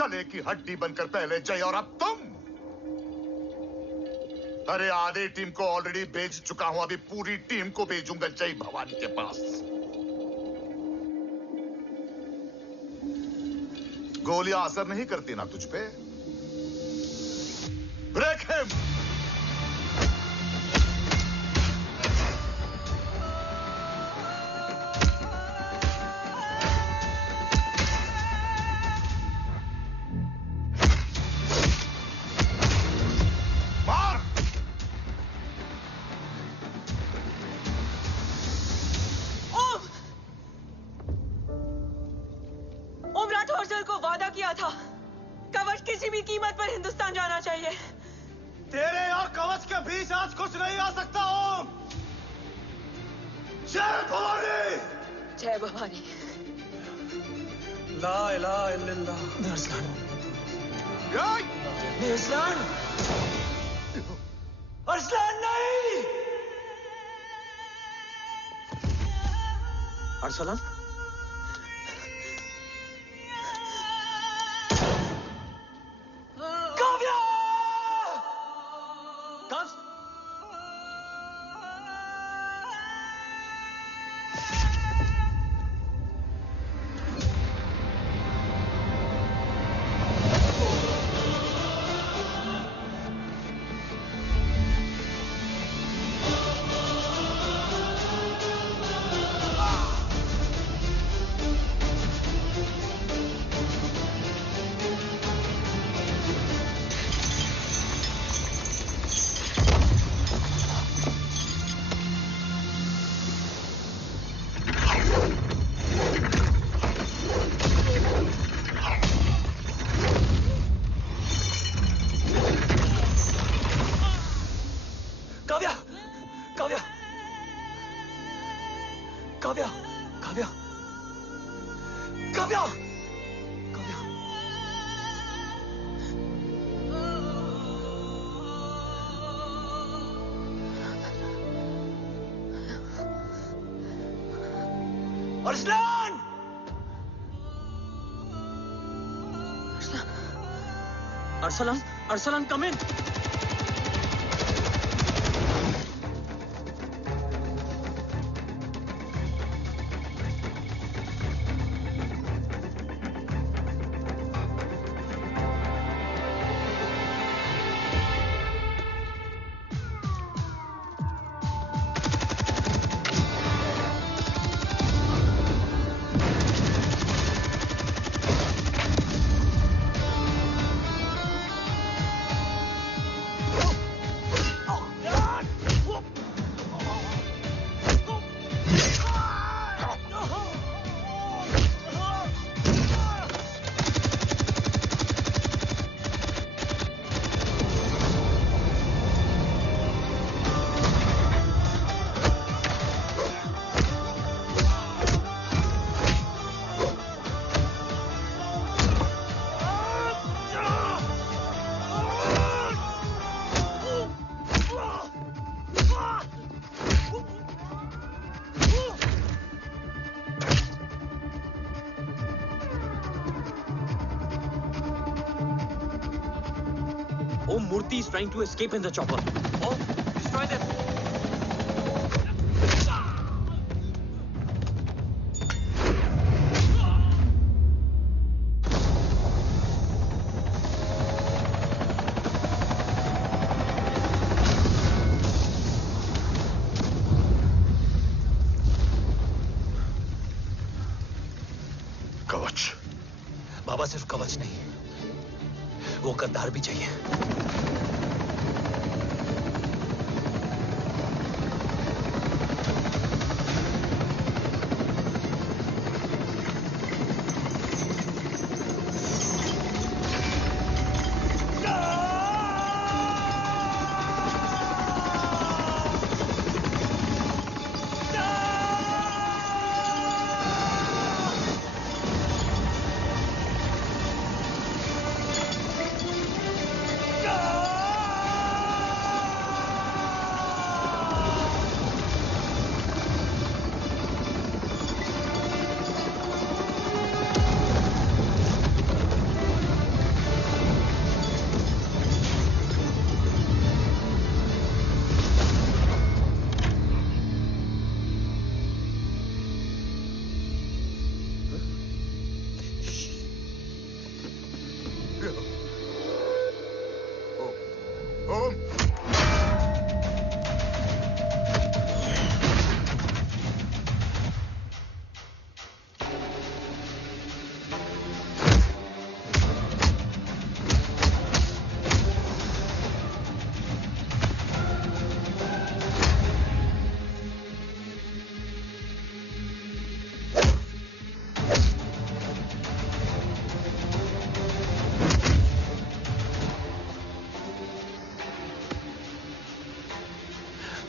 गले की हड्डी बनकर पहले जय और अब तुम। अरे आधे टीम को ऑलरेडी भेज चुका हूं, अभी पूरी टीम को भेजूंगा जय भवानी के पास। गोलियां असर नहीं करती ना तुझ पे? Break him. तेरे और कवच के बीच आज कुछ नहीं आ सकता। ओम, जय भवानी। जय भवानी। ला इलाहा इल्लल्लाह। अरसलान, अरसलान नहीं। Arsalan, Arsalan! Arsalan, Arsalan, come in. Om Murthy is trying to escape in the chopper. Oh, destroy them. कवच। बाबा सिर्फ कवच नहीं, वो गद्दार भी चाहिए।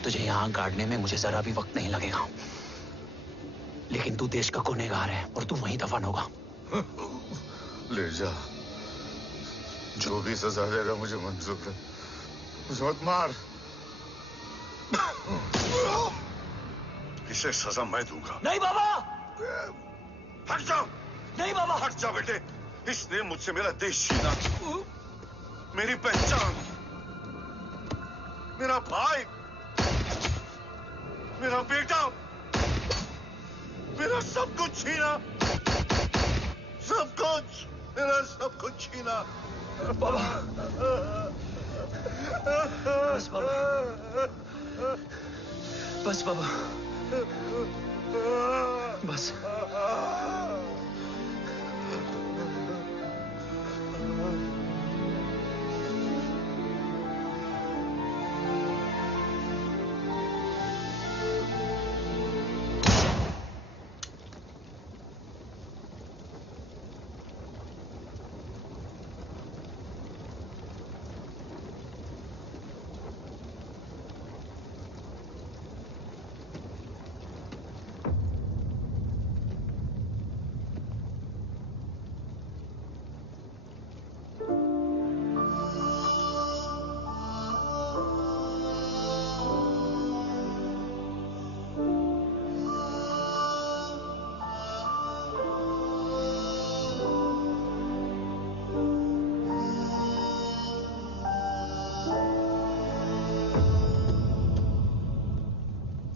तुझे यहाँ गाड़ने में मुझे जरा भी वक्त नहीं लगेगा, लेकिन तू देश का गुनहगार है और तू वहीं दफन होगा। ले जा, जो भी सजा देगा मुझे मंजूर है, मुझे मत मार। इसे सजा मैं दूंगा। नहीं बाबा, हट जाओ। नहीं बाबा, हट जा बेटे। इसने मुझसे मेरा देश छीना, मेरी पहचान, मेरा भाई, मेरा बेटा, मेरा सब कुछ छीना, सब कुछ, मेरा सब कुछ छीना। बाबा, बस बाबा, बस बाबा, बस।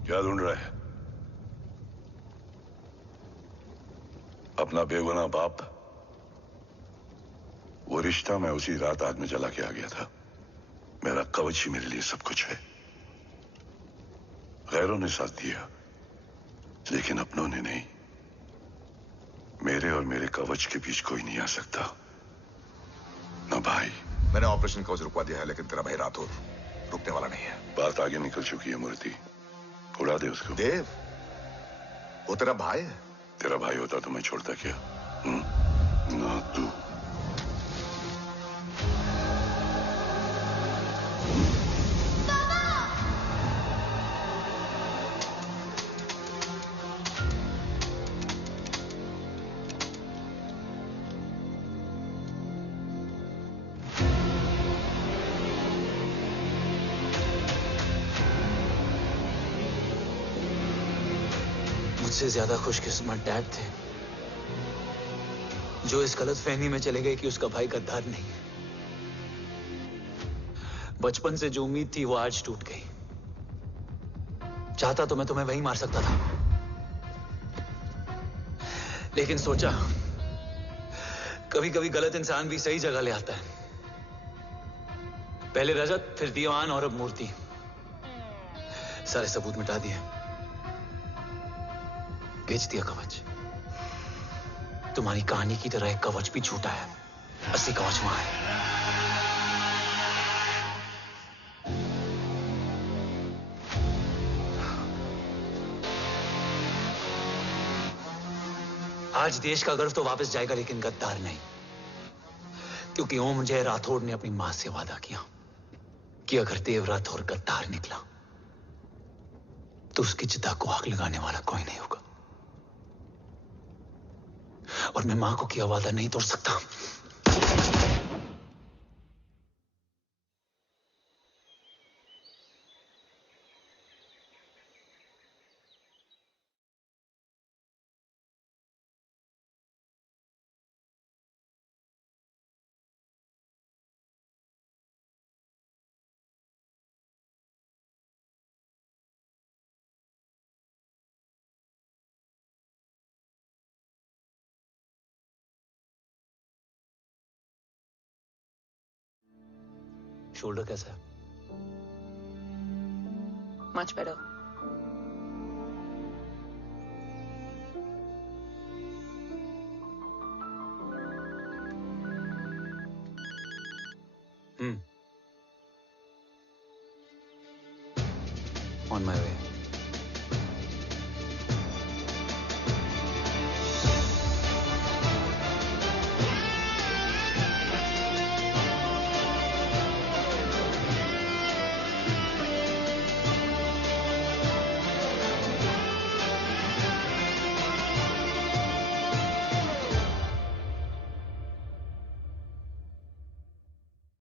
क्या ढूंढ रहा है? अपना बेगुनाह बाप। वो रिश्ता मैं उसी रात आग में जला के आ गया था। मेरा कवच ही मेरे लिए सब कुछ है। गैरों ने साथ दिया, लेकिन अपनों ने नहीं। मेरे और मेरे कवच के बीच कोई नहीं आ सकता, ना भाई। मैंने ऑपरेशन कवच रुकवा दिया है, लेकिन तेरा भाई राठौर रुकने वाला नहीं है। बात आगे निकल चुकी है मूर्ति, उड़ा दे उसको। देव, वो तेरा भाई है। तेरा भाई होता तो मैं छोड़ता क्या? ना तू। मुझसे ज्यादा खुशकिस्मत डैड थे, जो इस गलतफहमी में चले गए कि उसका भाई गद्दार नहीं है। बचपन से जो उम्मीद थी वो आज टूट गई। चाहता तो मैं तुम्हें वहीं मार सकता था, लेकिन सोचा कभी कभी गलत इंसान भी सही जगह ले आता है। पहले रजत, फिर दीवान और अब मूर्ति। सारे सबूत मिटा दिए, बेच दिया कवच। तुम्हारी कहानी की तरह एक कवच भी झूठा है, असली कवच वहां है। आज देश का गर्व तो वापस जाएगा, लेकिन गद्दार नहीं, क्योंकि ओम जय राठौड़ ने अपनी मां से वादा किया कि अगर देव राठौड़ गद्दार निकला तो उसकी चिता को आग लगाने वाला कोई नहीं होगा। और मैं मां को किया वादा नहीं तोड़ सकता। शोल्डर कैसा है? Much better.